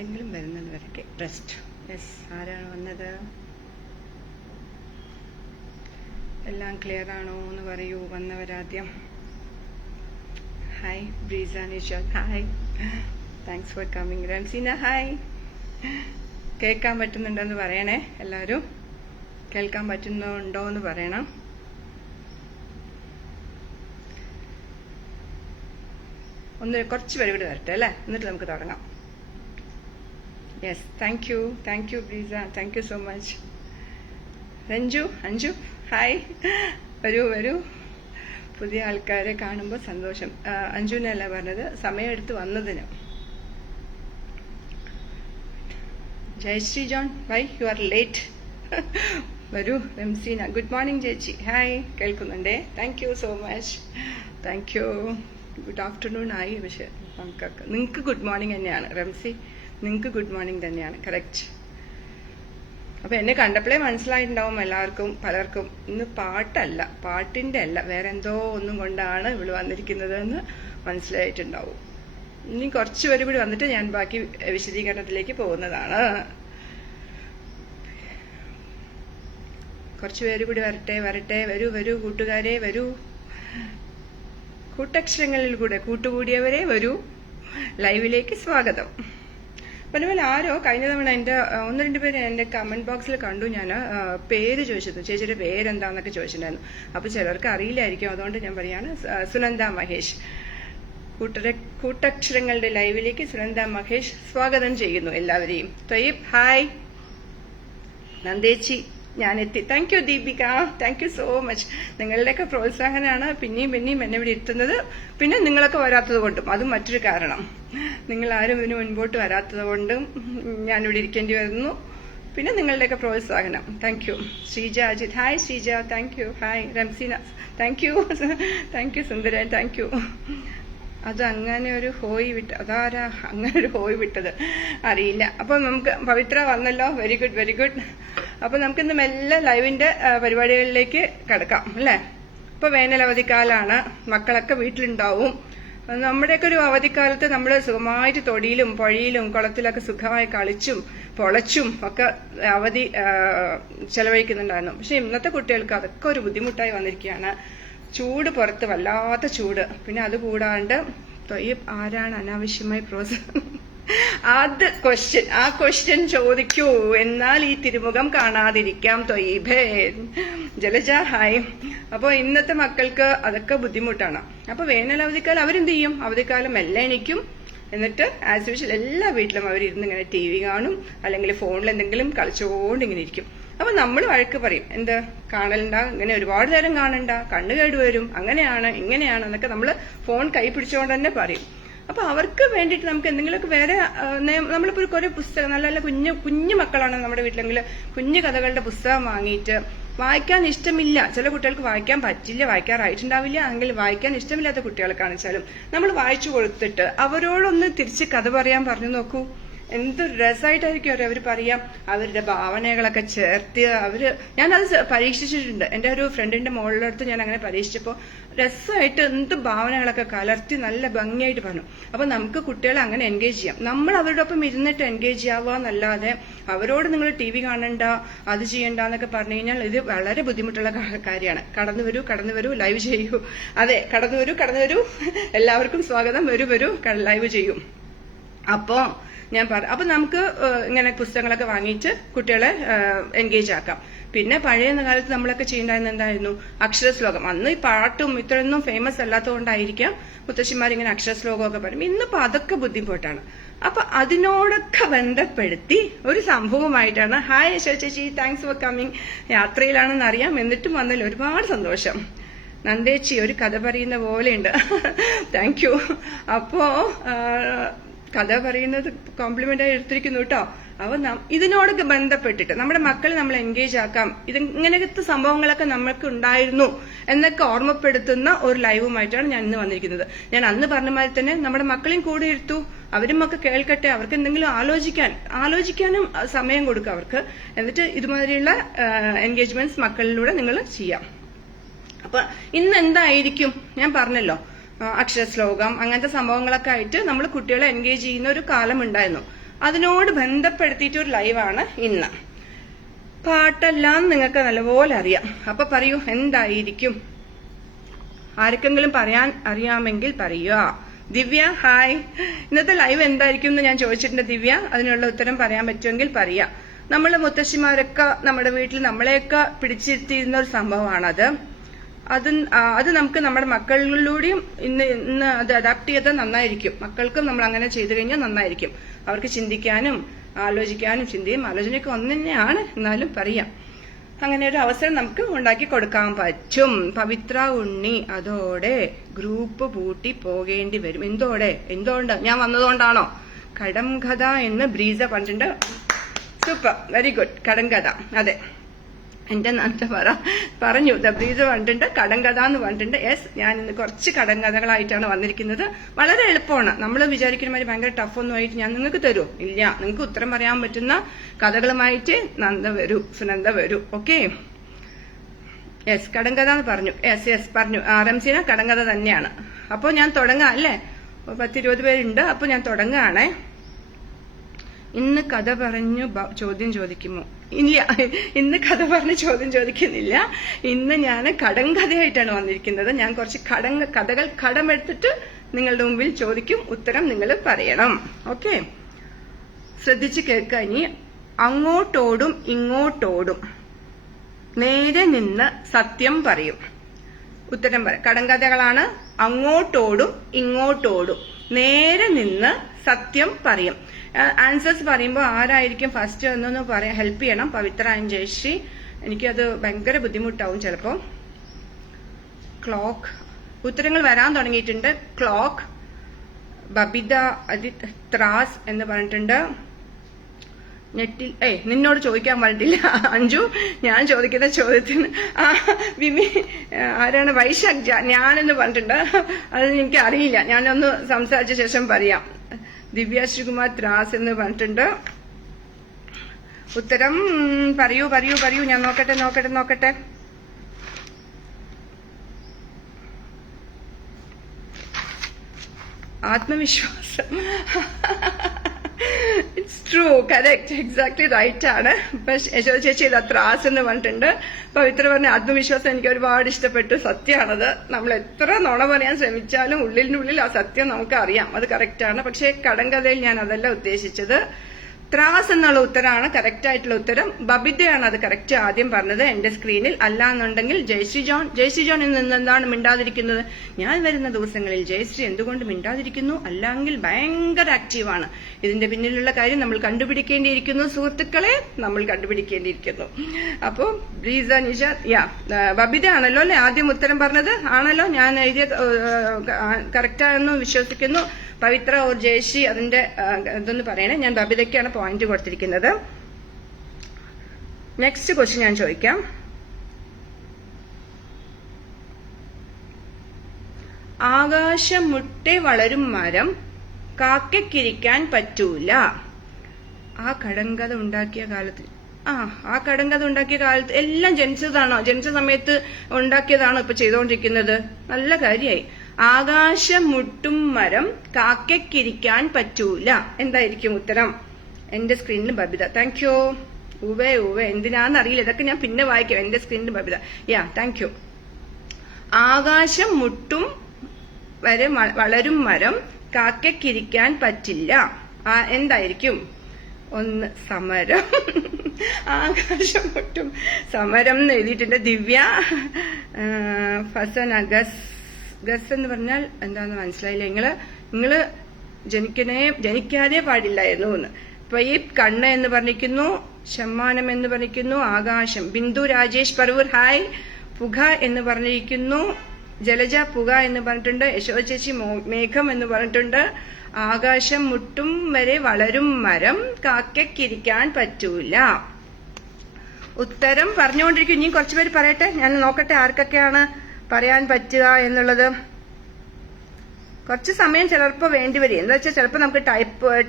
ആരെങ്കിലും വരുന്നത് വരട്ടെ. റെസ്റ്റ്. യെസ്, ആരാണ് വന്നത്? എല്ലാം ക്ലിയർ ആണോ എന്ന് പറയൂ വന്നവരാദ്യം. Hi Breeza Nishad, hi, thanks for coming. Ramseena hi. കേൾക്കാൻ പറ്റുന്നുണ്ടോന്ന് പറയണേ എല്ലാവരും. കേൾക്കാൻ പറ്റുന്നുണ്ടോ എന്ന് പറയണം. കുറച്ച് പേര് കൂടി വരട്ടെ അല്ലേ, എന്നിട്ട് നമുക്ക് തുടങ്ങാം. Yes, thank you Breeza, thank you so much. Anju hi, വരൂ. പുതിയ ആൾക്കാരെ കാണുമ്പോൾ സന്തോഷം. അഞ്ജുനല്ല പറഞ്ഞത്, സമയമെടുത്ത് വന്നതിന്. Jayashree John, why you are late? വരൂ. റംസീന, ഗുഡ് മോർണിംഗ് ചേച്ചി, ഹായ്, കേൾക്കുന്നുണ്ടേ. Thank you so much, thank you. Good afternoon ആയി, പക്ഷെ നമുക്കൊക്കെ നിങ്ങൾക്ക് ഗുഡ് മോർണിംഗ് തന്നെയാണ്. റംസി, നിങ്ങൾക്ക് ഗുഡ് മോർണിംഗ് തന്നെയാണ്, കറക്റ്റ്. അപ്പൊ എന്നെ കണ്ടപ്പോഴേ മനസ്സിലായിട്ടുണ്ടാവും എല്ലാവർക്കും, പലർക്കും ഇന്ന് പാട്ടിന്റെ അല്ല, വേറെ എന്തോ ഒന്നും കൊണ്ടാണ് ഇവള് വന്നിരിക്കുന്നത് എന്ന് മനസ്സിലായിട്ടുണ്ടാവും. ഇനി കുറച്ചു പേര് കൂടി വന്നിട്ട് ഞാൻ ബാക്കി വിശദീകരണത്തിലേക്ക് പോകുന്നതാണ്. കുറച്ചു പേര് കൂടി വരട്ടെ. വരൂ കൂട്ടുകാരെ, വരൂ. കൂട്ടക്ഷരങ്ങളിൽ കൂടെ കൂട്ടുകൂടിയവരെ വരൂ. ലൈവിലേക്ക് സ്വാഗതം. അതുപോലെ ആരോ കഴിഞ്ഞ തവണ എന്റെ 1-2 പേര് എന്റെ കമന്റ് ബോക്സിൽ കണ്ടു, ഞാൻ പേര് ചോദിച്ചത്, ചേച്ചിയുടെ പേരെന്താന്നൊക്കെ ചോദിച്ചിട്ടുണ്ടായിരുന്നു. അപ്പൊ ചിലർക്ക് അറിയില്ലായിരിക്കും, അതുകൊണ്ട് ഞാൻ പറയാണ്. സുനന്ദ മഹേഷ്, കൂട്ടക്ഷരങ്ങളുടെ ലൈവിലേക്ക് സുനന്ദ മഹേഷ് സ്വാഗതം ചെയ്യുന്നു എല്ലാവരെയും. തൊയ്യബ് ഹായ്. നന്ദേച്ചി, ഞാൻ എത്തി. Thank you Deepika, thank you so much. നിങ്ങളുടെയൊക്കെ പ്രോത്സാഹനമാണ് പിന്നെയും എന്നെ ഇവിടെ ഇരുത്തുന്നത്. പിന്നെ നിങ്ങളൊക്കെ വരാത്തത് കൊണ്ടും, അതും മറ്റൊരു കാരണം. നിങ്ങൾ ആരും ഇതിന് മുൻപോട്ട് വരാത്തത് കൊണ്ടും ഞാനിവിടെ ഇരിക്കേണ്ടി വരുന്നു. പിന്നെ നിങ്ങളുടെയൊക്കെ പ്രോത്സാഹനം. Thank you. Sreeja Ajith, hi Sreeja, thank you. Hi Ramseena, thank you Sundaran, thank you. അത് അങ്ങനെ ഒരു ഹോയ് അതാരാ അങ്ങനെ ഒരു ഹോയ് വിട്ടത് അറിയില്ല. അപ്പൊ നമുക്ക് പവിത്ര വന്നല്ലോ, വെരി ഗുഡ്. അപ്പൊ നമുക്കിന്ന് മെല്ലെ ലൈവിന്റെ പരിപാടികളിലേക്ക് കിടക്കാം അല്ലെ. ഇപ്പൊ വേനൽ അവധിക്കാലാണ്, മക്കളൊക്കെ വീട്ടിലുണ്ടാവും. നമ്മുടെയൊക്കെ ഒരു അവധിക്കാലത്ത് നമ്മൾ സുഖമായിട്ട് തൊടിയിലും പുഴയിലും കുളത്തിലൊക്കെ സുഖമായി കളിച്ചും പൊളച്ചും ഒക്കെ അവധി ചെലവഴിക്കുന്നുണ്ടായിരുന്നു. പക്ഷെ ഇന്നത്തെ കുട്ടികൾക്ക് അതൊക്കെ ഒരു ബുദ്ധിമുട്ടായി വന്നിരിക്കുകയാണ്. ചൂട്, പുറത്ത് വല്ലാത്ത ചൂട്. പിന്നെ അത് കൂടാണ്ട് ആരാണ് അനാവശ്യമായി അത് ക്വസ്റ്റ്യൻ ചോദിക്കൂ, എന്നാൽ ഈ തിരുമുഖം കാണാതിരിക്കാം. തൊയ്ബേ, ജലജ ഹായ്. അപ്പൊ ഇന്നത്തെ മക്കൾക്ക് അതൊക്കെ ബുദ്ധിമുട്ടാണ്. അപ്പൊ വേനൽ അവധിക്കാലം അവരെന്ത് ചെയ്യും? അവധിക്കാലം എല്ലാം എണീക്കും, എന്നിട്ട് ആസ് യൂഷ്വൽ എല്ലാ വീട്ടിലും അവരിരുന്ന് ഇങ്ങനെ TV കാണും, അല്ലെങ്കിൽ ഫോണിൽ എന്തെങ്കിലും കളിച്ചുകൊണ്ട് ഇങ്ങനെ ഇരിക്കും. അപ്പൊ നമ്മൾ വഴക്ക് പറയും, എന്ത് കാണണ്ട, ഇങ്ങനെ ഒരുപാട് നേരം കാണണ്ട, കണ്ണ് കേടുവരും, അങ്ങനെയാണ് ഇങ്ങനെയാണ് എന്നൊക്കെ നമ്മൾ ഫോൺ കൈ പിടിച്ചുകൊണ്ട് തന്നെ പറയും. അപ്പൊ അവർക്ക് വേണ്ടിയിട്ട് നമുക്ക് എന്തെങ്കിലുമൊക്കെ വേറെ, നമ്മളിപ്പോ കുറെ പുസ്തകം, നല്ല കുഞ്ഞു മക്കളാണ് നമ്മുടെ വീട്ടിലെങ്കിൽ കുഞ്ഞു കഥകളുടെ പുസ്തകം വാങ്ങിയിട്ട്, വായിക്കാൻ ഇഷ്ടമില്ല, ചില കുട്ടികൾക്ക് വായിക്കാൻ പറ്റില്ല, വായിക്കാറായിട്ടുണ്ടാവില്ല, അല്ലെങ്കിൽ വായിക്കാൻ ഇഷ്ടമില്ലാത്ത കുട്ടികളെ കാണിച്ചാലും നമ്മൾ വായിച്ചു കൊടുത്തിട്ട് അവരോടൊന്ന് തിരിച്ച് കഥ പറയാൻ പറഞ്ഞു നോക്കൂ. എന്തൊരു രസമായിട്ടായിരിക്കും അവർ പറയാം. അവരുടെ ഭാവനകളൊക്കെ ചേർത്ത് ഞാനത് പരീക്ഷിച്ചിട്ടുണ്ട്. എന്റെ ഒരു ഫ്രണ്ടിന്റെ മോളുടെ അടുത്ത് ഞാൻ അങ്ങനെ പരീക്ഷിച്ചപ്പോൾ രസമായിട്ട് എന്ത് ഭാവനകളൊക്കെ കലർത്തി നല്ല ഭംഗിയായിട്ട് പറഞ്ഞു. അപ്പൊ നമുക്ക് കുട്ടികളെ അങ്ങനെ എൻഗേജ് ചെയ്യാം. നമ്മൾ അവരുടെ ഒപ്പം ഇരുന്നിട്ട് എൻഗേജ് ചെയ്യാവുന്നല്ലാതെ അവരോട് നിങ്ങൾ TV കാണണ്ട, അത് ചെയ്യണ്ട എന്നൊക്കെ പറഞ്ഞു കഴിഞ്ഞാൽ ഇത് വളരെ ബുദ്ധിമുട്ടുള്ള കാര്യമാണ്. കടന്നു വരൂ ലൈവ് ചെയ്യൂ. അതെ, കടന്നു വരൂ. എല്ലാവർക്കും സ്വാഗതം. വരൂ ലൈവ് ചെയ്യും. അപ്പൊ നമുക്ക് ഇങ്ങനെ പുസ്തകങ്ങളൊക്കെ വാങ്ങിയിട്ട് കുട്ടികളെ എൻഗേജ് ആക്കാം. പിന്നെ പഴയ കാലത്ത് നമ്മളൊക്കെ ചെയ്യേണ്ടായിരുന്ന എന്തായിരുന്നു? അക്ഷരശ്ലോകം. അന്ന് ഈ പാട്ടും ഇത്രയൊന്നും ഫേമസ് അല്ലാത്തതുകൊണ്ടായിരിക്കാം മുത്തശ്ശിമാരിങ്ങനെ അക്ഷരശ്ലോകമൊക്കെ പറയും. ഇന്നിപ്പോ അതൊക്കെ ബുദ്ധിമുട്ടാണ്. അപ്പൊ അതിനോടൊക്കെ ബന്ധപ്പെടുത്തി ഒരു സംഭവമായിട്ടാണ്. ഹായ് യശോ ചേച്ചി, താങ്ക്സ് ഫോർ കമ്മിങ്. യാത്രയിലാണെന്ന് അറിയാം, എന്നിട്ടും വന്നല്ലോ, ഒരുപാട് സന്തോഷം. നന്ദേച്ചി, ഒരു കഥ പറയുന്ന പോലെയുണ്ട്. Thank you. അപ്പോ കഥ പറയുന്നത് കോംപ്ലിമെന്റ് ആയി എടുത്തിരിക്കുന്നു കേട്ടോ. അപ്പൊ ഇതിനോടൊക്കെ ബന്ധപ്പെട്ടിട്ട് നമ്മുടെ മക്കളെ നമ്മൾ എൻഗേജ് ആക്കാം. ഇങ്ങനത്തെ സംഭവങ്ങളൊക്കെ നമ്മൾക്ക് ഉണ്ടായിരുന്നു എന്നൊക്കെ ഓർമ്മപ്പെടുത്തുന്ന ഒരു ലൈവുമായിട്ടാണ് ഞാൻ ഇന്ന് വന്നിരിക്കുന്നത്. ഞാൻ അന്ന് പറഞ്ഞ മാതിരി തന്നെ നമ്മുടെ മക്കളെയും കൂടെ ഇരുത്തു, അവരും ഒക്കെ കേൾക്കട്ടെ, അവർക്ക് എന്തെങ്കിലും ആലോചിക്കാനും സമയം കൊടുക്കുക അവർക്ക്. എന്നിട്ട് ഇതുമാതിരിയുള്ള എൻഗേജ്മെന്റ്സ് മക്കളിലൂടെ നിങ്ങൾ ചെയ്യാം. അപ്പൊ ഇന്ന് എന്തായിരിക്കും ഞാൻ പറഞ്ഞല്ലോ, അക്ഷരശ്ലോകം അങ്ങനത്തെ സംഭവങ്ങളൊക്കെ ആയിട്ട് നമ്മൾ കുട്ടികളെ എൻഗേജ് ചെയ്യുന്ന ഒരു കാലം ഉണ്ടായിരുന്നു. അതിനോട് ബന്ധപ്പെടുത്തിയിട്ട് ഒരു ലൈവാണ് ഇന്ന്. പാട്ടെല്ലാം നിങ്ങൾക്ക് നല്ലപോലെ അറിയാം. അപ്പൊ പറയൂ, എന്തായിരിക്കും? ആർക്കെങ്കിലും പറയാൻ അറിയാമെങ്കിൽ പറയുക. ദിവ്യ ഹായ്. ഇന്നത്തെ ലൈവ് എന്തായിരിക്കും എന്ന് ഞാൻ ചോദിച്ചിട്ടുണ്ട് ദിവ്യ. അതിനുള്ള ഉത്തരം പറയാൻ പറ്റുമെങ്കിൽ പറയാം. നമ്മള് മുത്തശ്ശിമാരൊക്കെ നമ്മുടെ വീട്ടിൽ നമ്മളെയൊക്കെ പിടിച്ചിരുത്തിയിരുന്ന ഒരു സംഭവമാണത്. അത് നമുക്ക് നമ്മുടെ മക്കളിലൂടെയും ഇന്ന് അത് അഡാപ്റ്റ് ചെയ്താൽ നന്നായിരിക്കും. മക്കൾക്കും നമ്മൾ അങ്ങനെ ചെയ്തു കഴിഞ്ഞാൽ നന്നായിരിക്കും. അവർക്ക് ചിന്തിക്കാനും ആലോചിക്കാനും, ചിന്തയും ആലോചനയൊക്കെ ഒന്ന് തന്നെയാണ്, എന്നാലും പറയാം. അങ്ങനെ ഒരു അവസരം നമുക്ക് ഉണ്ടാക്കി കൊടുക്കാൻ പറ്റും. പവിത്ര ഉണ്ണി, അതോടെ ഗ്രൂപ്പ് പൂട്ടി പോകേണ്ടി വരും. എന്തുകൊണ്ട്? ഞാൻ വന്നതുകൊണ്ടാണോ? കടം കഥ എന്ന് ബ്രീസ പറഞ്ഞിട്ടുണ്ട്. Super, very good. കടം കഥ, അതെ, എന്റെ നാട്ടിൽ പറഞ്ഞു. ബ്രീസ പറഞ്ഞിട്ടുണ്ട് കടം കഥ എന്ന് പറഞ്ഞിട്ടുണ്ട്. യെസ്, ഞാൻ ഇന്ന് കുറച്ച് കടം കഥകളായിട്ടാണ് വന്നിരിക്കുന്നത്. വളരെ എളുപ്പമാണ്. നമ്മൾ വിചാരിക്കുന്ന മാതിരി ഭയങ്കര ടഫൊന്നും ആയിട്ട് ഞാൻ നിങ്ങൾക്ക് തരൂ ഇല്ല. നിങ്ങൾക്ക് ഉത്തരം പറയാൻ പറ്റുന്ന കഥകളുമായിട്ട് സുനന്ദ വരൂ. ഓക്കെ, യെസ്, കടം കഥ എന്ന് പറഞ്ഞു. യെസ് പറഞ്ഞു. റംസീന കടം കഥ തന്നെയാണ്. അപ്പൊ ഞാൻ തുടങ്ങാം അല്ലേ? 10-20 പേരുണ്ട്. അപ്പൊ ഞാൻ തുടങ്ങാണേ. ഇന്ന് കഥ പറഞ്ഞു ചോദ്യം ചോദിക്കുമോ? ഇല്ല, ഇന്ന് കഥ പറഞ്ഞ് ചോദ്യം ചോദിക്കുന്നില്ല. ഇന്ന് ഞാൻ കടങ്കഥയായിട്ടാണ് വന്നിരിക്കുന്നത്. ഞാൻ കുറച്ച് കഥകൾ കടമെടുത്തിട്ട് നിങ്ങളുടെ മുമ്പിൽ ചോദിക്കും. ഉത്തരം നിങ്ങൾ പറയണം. ഓക്കെ, ശ്രദ്ധിച്ച് കേൾക്കുക. ഇനി അങ്ങോട്ടോടും ഇങ്ങോട്ടോടും നേരെ നിന്ന് സത്യം പറയും. ഉത്തരം പറ. കടങ്കഥകളാണ്. അങ്ങോട്ടോടും ഇങ്ങോട്ടോടും നേരെ നിന്ന് സത്യം പറയും. ആൻസേഴ്സ് പറയുമ്പോൾ ആരായിരിക്കും ഫസ്റ്റ് എന്നൊന്ന് പറയാൻ ഹെൽപ്പ് ചെയ്യണം. പവിത്ര ആൻഡ് ജയശ്രീ. എനിക്കത് ഭയങ്കര ബുദ്ധിമുട്ടാവും ചിലപ്പോ. ക്ലോക്ക്. ഉത്തരങ്ങൾ വരാൻ തുടങ്ങിയിട്ടുണ്ട്. ക്ലോക്ക്. ബബിത അദിത് ത്രാസ് എന്ന് പറഞ്ഞിട്ടുണ്ട്. നെറ്റിൽ നിന്നോട് ചോദിക്കാൻ പറഞ്ഞിട്ടില്ല അഞ്ജു. ഞാൻ ചോദിക്കുന്ന ചോദ്യത്തിന് വിമി ആരാണ്? വൈശാഖ് ഞാനെന്ന് പറഞ്ഞിട്ടുണ്ട്. അത് എനിക്ക് അറിയില്ല. ഞാനൊന്ന് സംസാരിച്ച ശേഷം പറയാം. ദിവ്യ ശ്രീകുമാർ ത്രാസ് എന്ന് പറഞ്ഞിട്ടുണ്ട്. ഉത്തരം പറയൂ. ഞാൻ നോക്കട്ടെ. ആത്മവിശ്വാസം. It's true, correct, exactly right ആണ്. ഇപ്പൊ യശോദ ചേച്ചി ത്രാസ് എന്ന് പറഞ്ഞിട്ടുണ്ട്. പവിത്ര പറഞ്ഞ ആത്മവിശ്വാസം എനിക്ക് ഒരുപാട് ഇഷ്ടപ്പെട്ടു. സത്യമാണത്. നമ്മൾ എത്ര നുണ പറയാൻ ശ്രമിച്ചാലും ഉള്ളിനുള്ളിൽ ആ സത്യം നമുക്ക് അറിയാം. അത് കറക്റ്റ് ആണ്. പക്ഷെ കടങ്കഥയിൽ ഞാൻ അതല്ല ഉദ്ദേശിച്ചത്. ത്രാസ് എന്നുള്ള ഉത്തരമാണ് കറക്റ്റ് ആയിട്ടുള്ള ഉത്തരം. ബബിതയാണ് അത് കറക്റ്റ് ആദ്യം പറഞ്ഞത് എന്റെ സ്ക്രീനിൽ. അല്ല എന്നുണ്ടെങ്കിൽ ജയശ്രീ ജോൺ നിന്ന് എന്താണ് മിണ്ടാതിരിക്കുന്നത്? ഞാൻ വരുന്ന ദിവസങ്ങളിൽ ജയശ്രീ എന്തുകൊണ്ട് മിണ്ടാതിരിക്കുന്നു? അല്ലെങ്കിൽ ഭയങ്കര ആക്റ്റീവാണ്. ഇതിന്റെ പിന്നിലുള്ള കാര്യം നമ്മൾ കണ്ടുപിടിക്കേണ്ടിയിരിക്കുന്നു സുഹൃത്തുക്കളെ, നമ്മൾ കണ്ടുപിടിക്കേണ്ടിയിരിക്കുന്നു. അപ്പോ ബ്രീസ നിഷ ബബിത ആണല്ലോ അല്ലെ ആദ്യം ഉത്തരം പറഞ്ഞത്? ആണല്ലോ, ഞാൻ എഴുതിയ കറക്റ്റാണെന്ന് വിശ്വസിക്കുന്നു. പവിത്ര ഓർ ജയശ്രീ അതിന്റെ ഇതൊന്ന് പറയണേ. ഞാൻ ബബിതയ്ക്കാണ് പോയിന്റ് കൊടുത്തിരിക്കുന്നത്. നെക്സ്റ്റ് ക്വസ്റ്റ്യൻ ഞാൻ ചോദിക്കാം. ആകാശം മുട്ടെ വളരും മരം കാക്കയ്ക്കിരിക്കാൻ പറ്റൂല. ആ കടങ്കഥ ഉണ്ടാക്കിയ കാലത്ത് എല്ലാം ജനിച്ചതാണോ? ജനിച്ച സമയത്ത് ഉണ്ടാക്കിയതാണോ ഇപ്പൊ ചെയ്തുകൊണ്ടിരിക്കുന്നത്? നല്ല കാര്യമായി. ആകാശം മുട്ടും മരം കാക്കയ്ക്കിരിക്കാൻ പറ്റൂല. എന്തായിരിക്കും ഉത്തരം? എന്റെ സ്ക്രീനിൽ ബബിത. Thank you. ഉവേ എന്തിനാന്നറിയില്ല. ഇതൊക്കെ ഞാൻ പിന്നെ വായിക്കാം. എന്റെ സ്ക്രീനിൽ ബബിത. Thank U. ആകാശം മുട്ടും വരെ വളരും മരം കാക്കയ്ക്കിരിക്കാൻ പറ്റില്ല. എന്തായിരിക്കും? ഒന്ന് സമരം. ആകാശം മുട്ടും സമരം എന്ന് എഴുതിയിട്ടുണ്ട്. ദിവ്യ ഫസൻ ഗസ് എന്ന് പറഞ്ഞാൽ എന്താന്ന് മനസ്സിലായില്ല. നിങ്ങള് ജനിക്കാനേ പാടില്ലായിരുന്നു എന്ന്. ത്വയീബ് കണ്ണ് എന്ന് പറഞ്ഞിരിക്കുന്നു. ഷമ്മാനം എന്ന് പറഞ്ഞിരിക്കുന്നു. ആകാശം. ബിന്ദു രാജേഷ് പറവൂർ ഹായ്. പുക എന്ന് പറഞ്ഞിരിക്കുന്നു. ജലജ പുക എന്ന് പറഞ്ഞിട്ടുണ്ട്. യശോദ ചേച്ചി മേഘം എന്ന് പറഞ്ഞിട്ടുണ്ട്. ആകാശം മുട്ടും വരെ വളരും മരം കാക്കയ്ക്കിരിക്കാൻ പറ്റൂല. ഉത്തരം പറഞ്ഞുകൊണ്ടിരിക്കും. ഇനി കുറച്ചുപേര് പറയട്ടെ, ഞാൻ നോക്കട്ടെ ആർക്കൊക്കെയാണ് പറയാൻ പറ്റുക എന്നുള്ളത്. കുറച്ച് സമയം ചിലപ്പോൾ വേണ്ടിവരും. എന്താ വെച്ചാൽ ചിലപ്പോൾ നമുക്ക്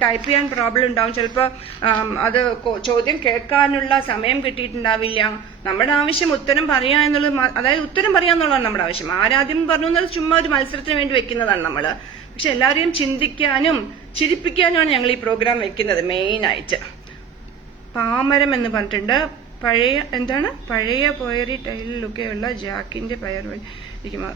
ടൈപ്പ് ചെയ്യാൻ പ്രോബ്ലം ഉണ്ടാവും. ചിലപ്പോൾ അത് ചോദ്യം കേൾക്കാനുള്ള സമയം കിട്ടിയിട്ടുണ്ടാവില്ല. നമ്മുടെ ആവശ്യം ഉത്തരം പറയാ എന്നുള്ളത്, അതായത് ഉത്തരം പറയാന്നുള്ളതാണ് നമ്മുടെ ആവശ്യം. ആരാദ്യം പറഞ്ഞു എന്നത് ചുമ്മാ ഒരു മത്സരത്തിന് വേണ്ടി വെക്കുന്നതാണ് നമ്മള്. പക്ഷെ എല്ലാവരെയും ചിന്തിക്കാനും ചിരിപ്പിക്കാനുമാണ് ഞങ്ങൾ ഈ പ്രോഗ്രാം വെക്കുന്നത് മെയിനായിട്ട്. പാമരം എന്ന് പറഞ്ഞിട്ടുണ്ട്. പഴയ പോയറി ടൈലിലൊക്കെയുള്ള ജാക്കിന്റെ പയർ ഇരിക്കുമ്പോൾ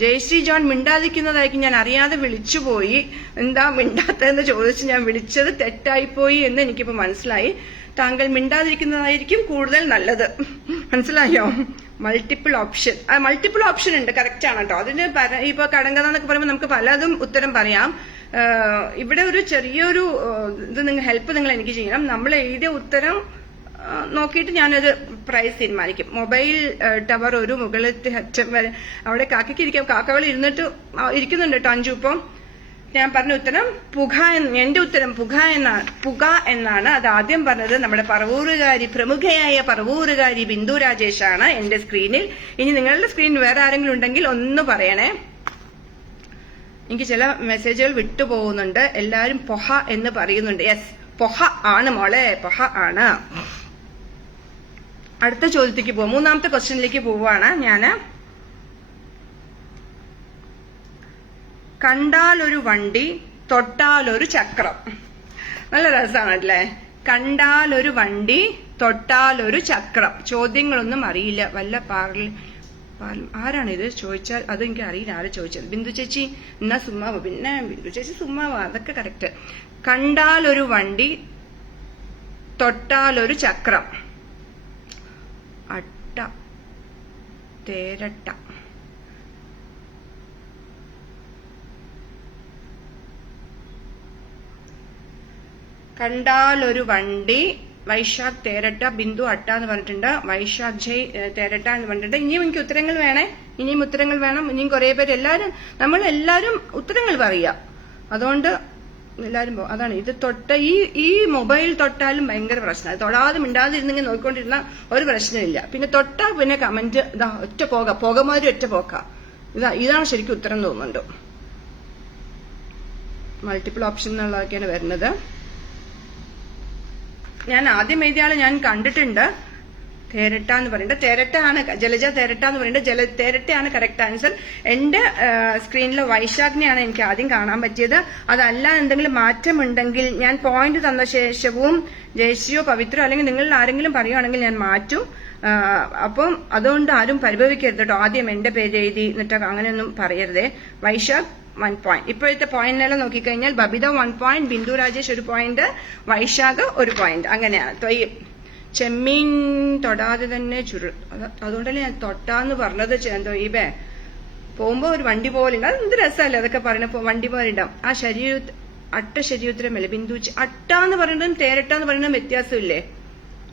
ജയശ്രീ ജോൺ മിണ്ടാതിരിക്കുന്നതായിരിക്കും. ഞാൻ അറിയാതെ വിളിച്ചുപോയി. എന്താ മിണ്ടാത്തതെന്ന് ചോദിച്ച് ഞാൻ വിളിച്ചത് തെറ്റായിപ്പോയി എന്ന് എനിക്കിപ്പോ മനസ്സിലായി. താങ്കൾ മിണ്ടാതിരിക്കുന്നതായിരിക്കും കൂടുതൽ നല്ലത്. മനസ്സിലായോ? മൾട്ടിപ്പിൾ ഓപ്ഷൻ ഉണ്ട്. കറക്റ്റ് ആണ് കേട്ടോ. അതിന് ഇപ്പൊ കടങ്കഥ എന്നൊക്കെ പറയുമ്പോൾ നമുക്ക് പലതും ഉത്തരം പറയാം. ഇവിടെ ഒരു ചെറിയൊരു ഹെൽപ്പ് നിങ്ങൾ എനിക്ക് ചെയ്യണം. നമ്മൾ എഴുതിയ ഉത്തരം നോക്കിയിട്ട് ഞാനത് പ്രൈസ് തീരുമാനിക്കും. മൊബൈൽ ടവർ ഒരു മുകളിലത്തെ അറ്റം വരെ അവിടെ കാക്കയ്ക്ക് ഇരിക്കാം. കാക്കകൾ ഇരിക്കുന്നുണ്ട് കേട്ടോ. അഞ്ചു ഇപ്പം ഞാൻ പറഞ്ഞ ഉത്തരം എന്റെ ഉത്തരം പുക എന്നാണ്. അത് ആദ്യം പറഞ്ഞത് നമ്മുടെ പ്രമുഖയായ പറവൂറുകാരി ബിന്ദു രാജേഷാണ് എന്റെ സ്ക്രീനിൽ. ഇനി നിങ്ങളുടെ സ്ക്രീനിൽ വേറെ ആരെങ്കിലും ഉണ്ടെങ്കിൽ ഒന്ന് പറയണേ. എനിക്ക് ചില മെസ്സേജുകൾ വിട്ടുപോകുന്നുണ്ട്. എല്ലാരും പൊഹ എന്ന് പറയുന്നുണ്ട്. യെസ്, പൊഹ ആണ് മോളെ, പൊഹ ആണ്. അടുത്ത ചോദ്യത്തിലേക്ക് പോവാം. മൂന്നാമത്തെ ക്വസ്റ്റ്യനിലേക്ക് പോവാണ് ഞാന്. കണ്ടാലൊരു വണ്ടി, തൊട്ടാലൊരു ചക്രം. നല്ല രസമാണല്ലേ? കണ്ടാലൊരു വണ്ടി, തൊട്ടാലൊരു ചക്രം. ചോദ്യങ്ങളൊന്നും അറിയില്ല. വല്ല ആരാണിത് ചോദിച്ചാൽ അത് എനിക്ക് അറിയില്ല ആര് ചോദിച്ചത്. ബിന്ദു ചേച്ചി എന്നാ സുമ്മാവ്. പിന്നെ ബിന്ദു ചേച്ചി സുമ്മാവ്, അതൊക്കെ കറക്റ്റ്. കണ്ടാലൊരു വണ്ടി, തൊട്ടാലൊരു ചക്രം. അട്ട, തേരട്ട. കണ്ടാലൊരു വണ്ടി, വൈശാഖ് തേരട്ട, ബിന്ദു അട്ട എന്ന് പറഞ്ഞിട്ടുണ്ട്. വൈശാഖ് ജയ് തേരട്ട എന്ന് പറഞ്ഞിട്ടുണ്ട്. ഇനിയും എനിക്ക് ഉത്തരങ്ങൾ വേണം. ഇനിയും കുറെ പേര് നമ്മളെല്ലാരും ഉത്തരങ്ങൾ പറയുക. അതുകൊണ്ട് എല്ലാരും അതാണ് ഇത്. ഈ മൊബൈൽ തൊട്ടാലും ഭയങ്കര പ്രശ്നമാണ്. തൊടാതെ മിണ്ടാതിരുന്നെങ്കിൽ നോക്കിക്കൊണ്ടിരുന്ന ഒരു പ്രശ്നമില്ല. പിന്നെ തൊട്ടാ പിന്നെ കമന്റ് ഒറ്റ പുകമാതിരി ഒറ്റ പോക്ക. ഇതാണ് ശരിക്കും ഉത്തരം തോന്നുന്നുണ്ട്. മൾട്ടിപ്പിൾ ഓപ്ഷൻ എന്നുള്ളതൊക്കെയാണ് വരുന്നത്. ഞാൻ ആദ്യം എഴുതിയ ആള് ഞാൻ കണ്ടിട്ടുണ്ട്. തേരട്ട എന്ന് പറയുന്നത് തേരട്ടയാണ്. ജലജ തേരട്ട എന്ന് പറയുന്നത് തേരട്ടയാണ് കറക്റ്റ് ആൻസർ. എന്റെ സ്ക്രീനിലെ വൈശാഖിനെയാണ് എനിക്ക് ആദ്യം കാണാൻ പറ്റിയത്. അതല്ല എന്തെങ്കിലും മാറ്റമുണ്ടെങ്കിൽ ഞാൻ പോയിന്റ് തന്ന ശേഷവും ജയശ്രിയോ പവിത്രോ അല്ലെങ്കിൽ നിങ്ങൾ ആരെങ്കിലും പറയുകയാണെങ്കിൽ ഞാൻ മാറ്റും. അപ്പം അതുകൊണ്ട് ആരും പരിഭവിക്കരുത് കേട്ടോ. ആദ്യം എന്റെ പേര് എഴുതി എന്നിട്ട് അങ്ങനെയൊന്നും പറയരുതേ. വൈശാഖ് 1 point. ഇപ്പോഴത്തെ പോയിന്റിനെല്ലാം നോക്കിക്കഴിഞ്ഞാൽ Babita 1 point, Bindu Rajesh 1 point, Vaishakh 1 point. അങ്ങനെയാണ്. ചെമ്മീൻ തൊടാതെ തന്നെ അതുകൊണ്ടല്ലേ ഞാൻ തൊട്ടാന്ന് പറഞ്ഞത്. തൊയ്യബേ പോകുമ്പോ ഒരു വണ്ടി പോലെ ഉണ്ട്. അത് എന്ത് രസമല്ലേ അതൊക്കെ പറയുന്ന വണ്ടി പോലെ ഉണ്ടാവും. ആ അട്ട ശരീരത്തിലല്ലേ ബിന്ദു. അട്ട എന്ന് പറയുന്നതും തേരട്ട എന്ന് പറയുന്നതും വ്യത്യാസമില്ലേ?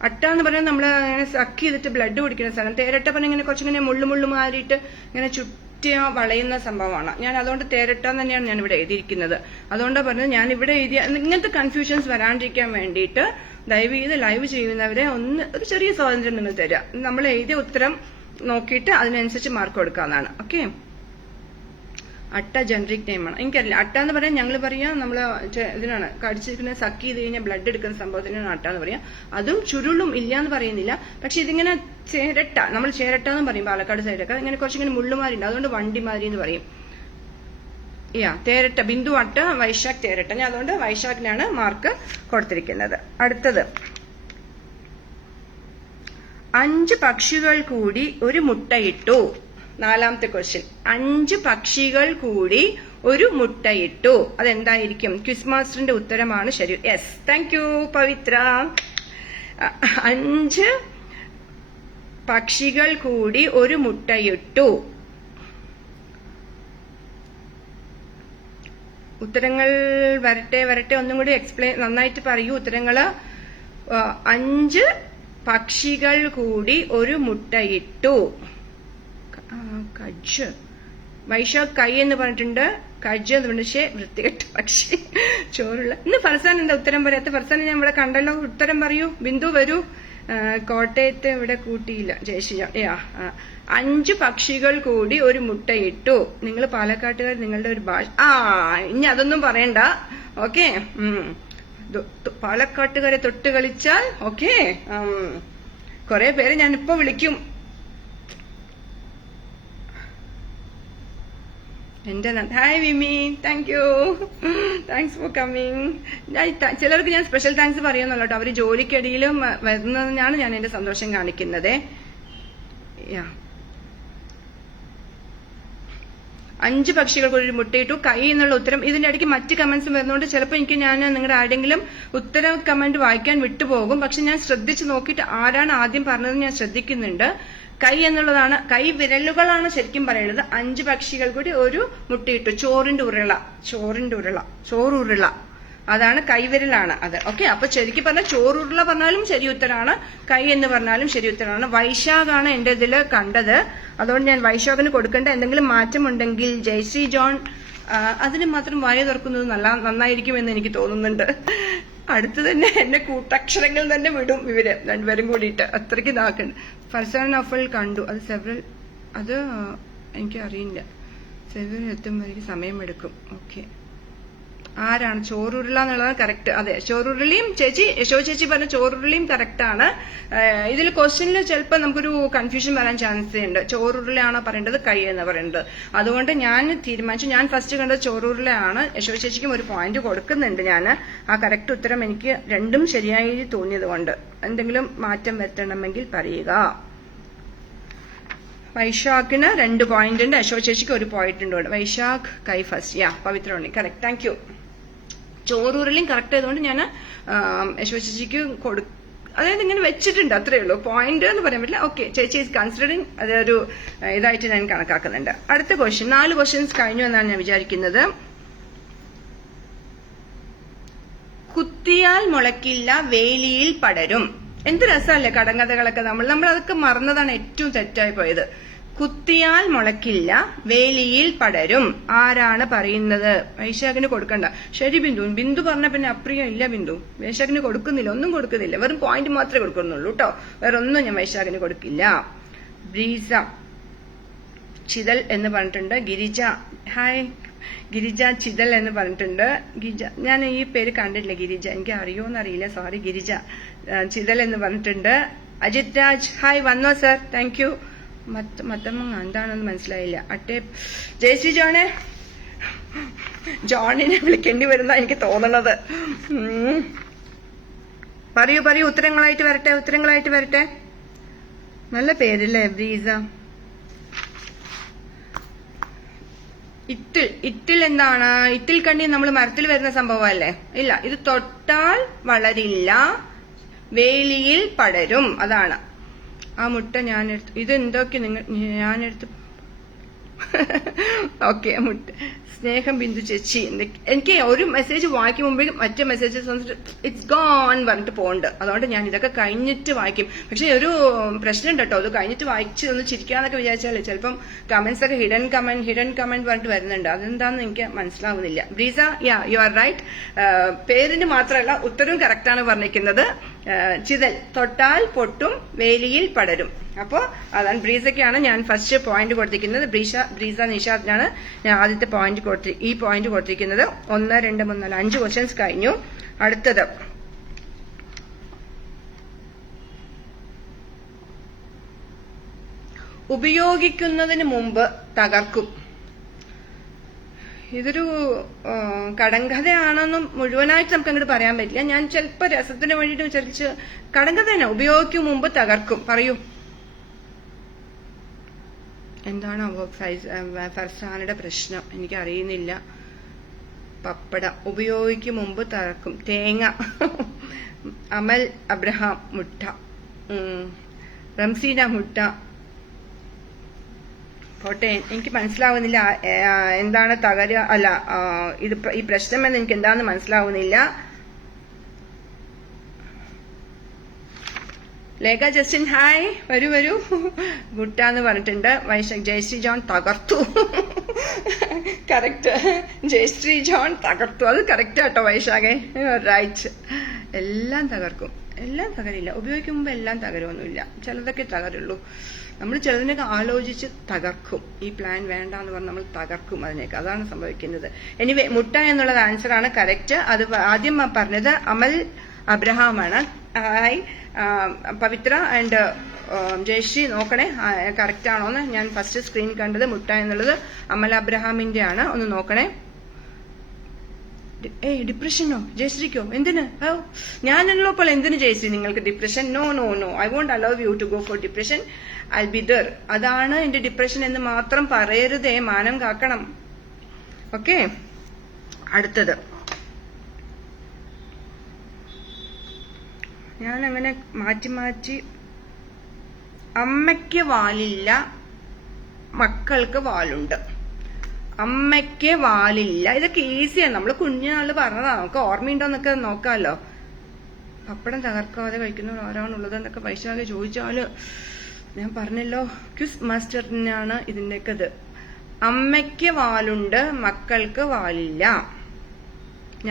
അട്ട എന്ന് പറയുന്നത് നമ്മള് ഇങ്ങനെ സക്ക് ചെയ്തിട്ട് ബ്ലഡ് കുടിക്കുന്ന സ്ഥലം. തേരട്ട പറഞ്ഞ ഇങ്ങനെ കുറച്ചിങ്ങനെ മുള്ളു മാറിയിട്ട് ഇങ്ങനെ വളയുന്ന സംഭവമാണ്. ഞാൻ അതുകൊണ്ട് തേരട്ടാന്ന് തന്നെയാണ് ഞാൻ ഇവിടെ എഴുതിയിരിക്കുന്നത്. അതുകൊണ്ടാണ് പറഞ്ഞത് ഞാൻ ഇവിടെ എഴുതിയ ഇങ്ങനത്തെ കൺഫ്യൂഷൻസ് വരാണ്ടിരിക്കാൻ വേണ്ടിയിട്ട് ദയവ് ചെയ്ത് ലൈവ് ചെയ്യുന്നവരെ ഒരു ചെറിയ സ്വാതന്ത്ര്യം നിങ്ങൾ തരിക. നമ്മൾ എഴുതിയ ഉത്തരം നോക്കിയിട്ട് അതിനനുസരിച്ച് മാർക്ക് കൊടുക്കാന്നാണ്. ഓക്കെ. അട്ട ജനറിക് നെയിമാണ്. എനിക്കറിയില്ല. അട്ട എന്ന് പറയാൻ ഞങ്ങൾ പറയാ നമ്മള് ഇതിനാണ് കടിച്ചിരിക്കുന്ന സക്ക് ചെയ്ത് കഴിഞ്ഞാൽ ബ്ലഡ് എടുക്കുന്ന സംഭവത്തിനാണ് അട്ട എന്ന് പറയാം. അതും ചുരുളും ഇല്ല എന്ന് പറയുന്നില്ല. പക്ഷെ ഇതിങ്ങനെ ചേരട്ട, നമ്മൾ ചേരട്ട എന്ന് പറയും പാലക്കാട് സൈഡൊക്കെ. ഇങ്ങനെ കുറച്ചിങ്ങനെ മുള്ളുമാരുണ്ട്. അതുകൊണ്ട് വണ്ടിമാരി എന്ന് പറയും. തേരട്ട. ബിന്ദു അട്ട, വൈശാഖ് തേരട്ട. ഞാൻ അതുകൊണ്ട് വൈശാഖിനാണ് മാർക്ക് കൊടുത്തിരിക്കുന്നത്. അടുത്തത് 5 പക്ഷികൾ കൂടി ഒരു മുട്ടയിട്ടു. 4ാമത്തെ ക്വസ്റ്റ്യൻ. 5 പക്ഷികൾ കൂടി ഒരു മുട്ടയിട്ടു. അതെന്തായിരിക്കും? ക്വിസ് മാസ്റ്ററിന്റെ ഉത്തരമാണ് ശരി. യെസ്, താങ്ക് യു പവിത്ര. 5 പക്ഷികൾ കൂടി ഒരു മുട്ടയിട്ടു. ഉത്തരങ്ങൾ വരട്ടെ. ഒന്നും കൂടി എക്സ്പ്ലെയിൻ നന്നായിട്ട് പറയൂ ഉത്തരങ്ങള്. 5 പക്ഷികൾ കൂടി ഒരു മുട്ടയിട്ടു. കജ്ജ്. വൈശാഖ് കൈ എന്ന് പറഞ്ഞിട്ടുണ്ട്. കജ്ജ് എന്ന് പറഞ്ഞ വൃത്തികെട്ട പക്ഷി ചോറുള്ള. ഇന്ന് ഫർസാൻ എന്താ ഉത്തരം പറയാത്ത? ഫർസാൻ ഞാൻ ഇവിടെ കണ്ടല്ലോ. ഉത്തരം പറയൂ. ബിന്ദു വരൂ. കോട്ടയത്തെ ഇവിടെ കൂട്ടിയില്ല. ജയശ്രീ. 5 പക്ഷികൾ കൂടി ഒരു മുട്ടയിട്ടു. നിങ്ങൾ പാലക്കാട്ടുകാർ നിങ്ങളുടെ ഒരു ഭാഷ. ഇനി അതൊന്നും പറയണ്ട. ഓക്കെ. പാലക്കാട്ടുകാരെ തൊട്ട് കളിച്ചാൽ ഓക്കെ. കുറെ പേര് ഞാനിപ്പോ വിളിക്കും. എന്റെ hi Vimi, thank you, thanks for coming. ചിലർക്ക് ഞാൻ സ്പെഷ്യൽ താങ്ക്സ് പറയുന്നുള്ളൂ കേട്ടോ. അവര് ജോലിക്കിടയിലും വരുന്നതിനാണ് ഞാൻ എന്റെ സന്തോഷം കാണിക്കുന്നത്. 5 പക്ഷികൾക്ക് ഒരു മുട്ടയിട്ടു. കൈ എന്നുള്ള ഉത്തരം. ഇതിന്റെ ഇടയ്ക്ക് മറ്റ് കമന്റ്സും വരുന്നതുകൊണ്ട് ചിലപ്പോൾ എനിക്ക് ഞാൻ നിങ്ങളുടെ ആരുടെങ്കിലും ഉത്തര കമന്റ് വായിക്കാൻ വിട്ടുപോകും. പക്ഷെ ഞാൻ ശ്രദ്ധിച്ചു നോക്കിയിട്ട് ആരാണ് ആദ്യം പറഞ്ഞത് ഞാൻ ശ്രദ്ധിക്കുന്നുണ്ട്. കൈ എന്നുള്ളതാണ്, കൈ വിരലുകളാണ് ശരിക്കും പറയുന്നത്. 5 പക്ഷികൾ കൂടി ഒരു മുട്ടയിട്ടു. ചോറുരുള അതാണ് കൈവിരലാണ് അത്. ഓക്കെ, അപ്പൊ ശരിക്കും പറഞ്ഞാൽ ചോറുരുള പറഞ്ഞാലും ശരി ഉത്തരാണ്, കൈ എന്ന് പറഞ്ഞാലും ശരി ഉത്തരമാണ്. വൈശാഖാണ് എന്റെ ഇതില് കണ്ടത്, അതുകൊണ്ട് ഞാൻ വൈശാഖിന് കൊടുക്കേണ്ട. എന്തെങ്കിലും മാറ്റമുണ്ടെങ്കിൽ ജയശ്രീ ജോൺ അതിന് മാത്രം വായ തുറക്കുന്നത് നന്നായിരിക്കും എന്ന് എനിക്ക് തോന്നുന്നുണ്ട്. അടുത്ത് തന്നെ എന്നെ കൂട്ടക്ഷരങ്ങൾ തന്നെ വിടും ഇവര് രണ്ടുപേരും കൂടിയിട്ട്. അത്രയ്ക്ക് ഇതാക്കുന്നുണ്ട്. ഫർസാൻ നഫൽ കണ്ടു. അത് എനിക്ക് അറിയില്ല. സെവൻ എത്തുമ്പോഴേക്ക് സമയമെടുക്കും. ഓക്കെ, ആരാണ് ചോറുരുള എന്നുള്ളതാണ് കറക്റ്റ്. അതെ, ചോറുരുളിയും ചേച്ചി യശോ ചേച്ചി പറഞ്ഞ ചോറുരുളിയും കറക്റ്റ് ആണ്. ഇതിൽ ക്വസ്റ്റ്യനിൽ ചിലപ്പോൾ നമുക്കൊരു കൺഫ്യൂഷൻ വരാൻ ചാൻസ് ഉണ്ട്. ചോറുരുളയാണോ പറയേണ്ടത് കൈ എന്ന് പറയുന്നത്? അതുകൊണ്ട് ഞാൻ തീരുമാനിച്ചു. ഞാൻ ഫസ്റ്റ് കണ്ടത് ചോറുരുളയാണ്. യശോ ചേച്ചിക്കും ഒരു പോയിന്റ് കൊടുക്കുന്നുണ്ട് ഞാൻ. ആ കറക്റ്റ് ഉത്തരം എനിക്ക് രണ്ടും ശരിയായി തോന്നിയത് കൊണ്ട്. എന്തെങ്കിലും മാറ്റം വരുത്തണമെങ്കിൽ പറയുക. വൈശാഖിന് 2 പോയിന്റ് ഉണ്ട്, യശോ ചേച്ചിക്ക് 1 പോയിന്റ് ഉണ്ട്. വൈശാഖ് കൈ ഫസ്റ്റ്. പവിത്രോണി കറക്റ്റ്, താങ്ക് യു. ചോറൂരിലും കറക്റ്റ് ആയതുകൊണ്ട് ഞാൻ യശോ ചേച്ചിക്ക് അതായത് ഇങ്ങനെ വെച്ചിട്ടുണ്ട്, അത്രയേ ഉള്ളൂ. പോയിന്റ് എന്ന് പറയാൻ പറ്റില്ല. ഓക്കെ, ചേച്ചി ഈസ് കൺസിഡറിങ് അതൊരു ഇതായിട്ട് ഞാൻ കണക്കാക്കുന്നുണ്ട്. അടുത്ത ക്വസ്റ്റ്യൻ, 4 ക്വസ്റ്റ്യൻസ് കഴിഞ്ഞു എന്നാണ് ഞാൻ വിചാരിക്കുന്നത്. കുത്തിയാൽ മുളക്കില്ല, വേലിയിൽ പടരും. എന്ത് രസമല്ലേ കടങ്കഥകളൊക്കെ. നമ്മൾ അതൊക്കെ മറന്നതാണ് ഏറ്റവും തെറ്റായി പോയത്. കുത്തിയാൽ മുളക്കില്ല, വേലിയിൽ പടരും. ആരാണ് പറയുന്നത്? വൈശാഖിന് കൊടുക്കണ്ട. ശരി ബിന്ദു പറഞ്ഞ പിന്നെ അപ്രിയം ഇല്ല ബിന്ദു. വൈശാഖിന് കൊടുക്കുന്നില്ല, ഒന്നും കൊടുക്കുന്നില്ല. വെറും പോയിന്റ് മാത്രമേ കൊടുക്കുന്നുള്ളൂ കേട്ടോ. വേറെ ഒന്നും ഞാൻ വൈശാഖിന് കൊടുക്കില്ല. ബ്രീസ ചിതൽ എന്ന് പറഞ്ഞിട്ടുണ്ട്. ഗിരിജ ഹായ്. ഗിരിജ ചിതൽ എന്ന് പറഞ്ഞിട്ടുണ്ട്. ഗിരിജ, ഞാൻ ഈ പേര് കണ്ടിട്ടില്ല. ഗിരിജ എനിക്ക് അറിയോന്നറിയില്ല, സോറി. ഗിരിജ ചിതൽ എന്ന് പറഞ്ഞിട്ടുണ്ട്. അജിത് രാജ് ഹായ്, വന്നോ സർ, താങ്ക് യു. മത്തമ്മ എന്താണെന്ന് മനസ്സിലായില്ല. ജയശ്രീ ജോണിനെ വിളിക്കേണ്ടി വരുന്ന എനിക്ക് തോന്നണത്. പറയൂ, ഉത്തരങ്ങളായിട്ട് വരട്ടെ. നല്ല പേരല്ലേ ബ്രീസ. ഇറ്റിൽ എന്താണ്? ഇറ്റിൽ കണ്ണി നമ്മൾ മരത്തിൽ വരുന്ന സംഭവമല്ലേ? ഇല്ല, ഇത് തൊട്ടാൽ വളരില്ല, വേലിയിൽ പടരും. അതാണ് ആ മുട്ട ഞാനെടുത്തു. ഇത് എന്തൊക്കെ ഞാനെടുത്ത് ഓക്കെ. മുട്ട സ്നേഹം ബിന്ദു ചേച്ചി. എനിക്ക് ഒരു മെസ്സേജ് വായിക്കും മുമ്പേ മറ്റേ മെസ്സേജസ് വന്നിട്ട് ഇറ്റ്സ് ഗോൺ പറഞ്ഞിട്ട് പോകണ്ട്. അതുകൊണ്ട് ഞാൻ ഇതൊക്കെ കഴിഞ്ഞിട്ട് വായിക്കും. പക്ഷെ ഒരു പ്രശ്നം ഉണ്ട് കേട്ടോ, അത് കഴിഞ്ഞിട്ട് വായിച്ച് ഒന്ന് ചിരിക്കാന്നൊക്കെ വിചാരിച്ചാലേ ചിലപ്പം കമന്റ്സ് ഒക്കെ ഹിഡൻ കമന്റ് പറഞ്ഞിട്ട് വരുന്നുണ്ട്. അതെന്താന്ന് എനിക്ക് മനസ്സിലാവുന്നില്ല. ബ്രീസ, യു ആർ റൈറ്റ്. പേരിന് മാത്രമല്ല ഉത്തരവും കറക്റ്റാണ് പറഞ്ഞിരിക്കുന്നത്. ചിതൽ തൊട്ടാൽ പൊട്ടും, വേലിയിൽ പടരും. അപ്പോ അതാണ് ബ്രീസയ്ക്കാണ് ഞാൻ ഫസ്റ്റ് പോയിന്റ് കൊടുത്തിരിക്കുന്നത്. ബ്രീസ നിഷാദിനാണ് ഞാൻ ആദ്യത്തെ പോയിന്റ് ഈ പോയിന്റ് കൊടുത്തിരിക്കുന്നത്. 1, 2, 3, 4, 5 ക്വസ്റ്റ്യൻസ് കഴിഞ്ഞു. അടുത്തത് ഉപയോഗിക്കുന്നതിന് മുമ്പ് തകർക്കും. ഇതൊരു കടങ്കഥയാണെന്നും മുഴുവനായിട്ട് നമുക്ക് അങ്ങോട്ട് പറയാൻ പറ്റില്ല. ഞാൻ ചിലപ്പോൾ രസത്തിന് വേണ്ടിയിട്ട് വിചാരിച്ച് കടങ്കഥ തന്നെ. ഉപയോഗിക്കും മുമ്പ് തകർക്കും. പറയൂ, എന്താണ് ഫർസാനയുടെ പ്രശ്നം? എനിക്കറിയുന്നില്ല. പപ്പടം ഉപയോഗിക്കും മുമ്പ് തകർക്കും. തേങ്ങ. അമൽ അബ്രഹാം മുട്ട. റംസീന മുട്ട. പോട്ടെ, എനിക്ക് മനസ്സിലാവുന്നില്ല എന്താണ് തകരുക. അല്ല, ഈ പ്രശ്നം എന്ന് എനിക്ക് എന്താണെന്ന് മനസ്സിലാവുന്നില്ല. ലേഖ ജസ്റ്റിൻ ഹായ്, വരൂ. മുട്ട എന്ന് പറഞ്ഞിട്ടുണ്ട്. വൈശാഖ് ജയശ്രീ ജോൺ തകർത്തു. കറക്റ്റ്, ജയശ്രീ ജോൺ തകർത്തു. അത് കറക്റ്റ് കേട്ടോ വൈശാഖെ, റൈറ്റ്. എല്ലാം തകർക്കും. എല്ലാം തകരില്ല. ഉപയോഗിക്കുമ്പോൾ എല്ലാം തകരുമൊന്നുമില്ല. ചിലതൊക്കെ തകരുള്ളൂ. നമ്മൾ ചിലതിനൊക്കെ ആലോചിച്ച് തകർക്കും. ഈ പ്ലാൻ വേണ്ട എന്ന് പറഞ്ഞ് നമ്മൾ തകർക്കും അതിനൊക്കെ. അതാണ് സംഭവിക്കുന്നത്. എനിവേ, മുട്ട എന്നുള്ളത് ആൻസറാണ് കറക്റ്റ്. അത് ആദ്യം പറഞ്ഞത് അമൽ അബ്രഹാമാണ്. ഹായ് പവിത്ര ആൻഡ് ജയശ്രീ നോക്കണേ കറക്റ്റ് ആണോന്ന്. ഞാൻ ഫസ്റ്റ് സ്ക്രീൻ കണ്ടത് മുട്ട എന്നുള്ളത് അമല അബ്രഹാമിന്റെ ആണ്, ഒന്ന് നോക്കണേ. ഡിപ്രഷനോ ജയശ്രീക്കോ? എന്തിന്? ഞാനുള്ളപ്പോൾ എന്തിന് ജയശ്രീ നിങ്ങൾക്ക് depression? No no no, I won't allow you to go for depression. I be there. അതാണ് എന്റെ ഡിപ്രഷൻ എന്ന് മാത്രം പറയരുതേ, മാനം കാക്കണം. ഓക്കെ, അടുത്തത് ഞാൻ അങ്ങനെ മാറ്റി മാറ്റി. അമ്മയ്ക്ക് വാലില്ല, മക്കൾക്ക് വാലുണ്ട്. അമ്മയ്ക്ക് വാലില്ല, ഇതൊക്കെ ഈസിയാണ്. നമ്മൾ കുഞ്ഞുനാള് പറഞ്ഞതാ, നമുക്ക് ഓർമ്മയുണ്ടോന്നൊക്കെ നോക്കാമല്ലോ. പപ്പടം തകർക്കാതെ കഴിക്കുന്നവർ ആരാണുള്ളത് എന്നൊക്കെ വൈശാഖ ചോദിച്ചാല് ഞാൻ പറഞ്ഞല്ലോ, ക്വിസ് മാസ്റ്ററിനാണ് ഇതിന്റെയൊക്കെ ഇത്. അമ്മയ്ക്ക് വാലുണ്ട്, മക്കൾക്ക് വാലില്ല.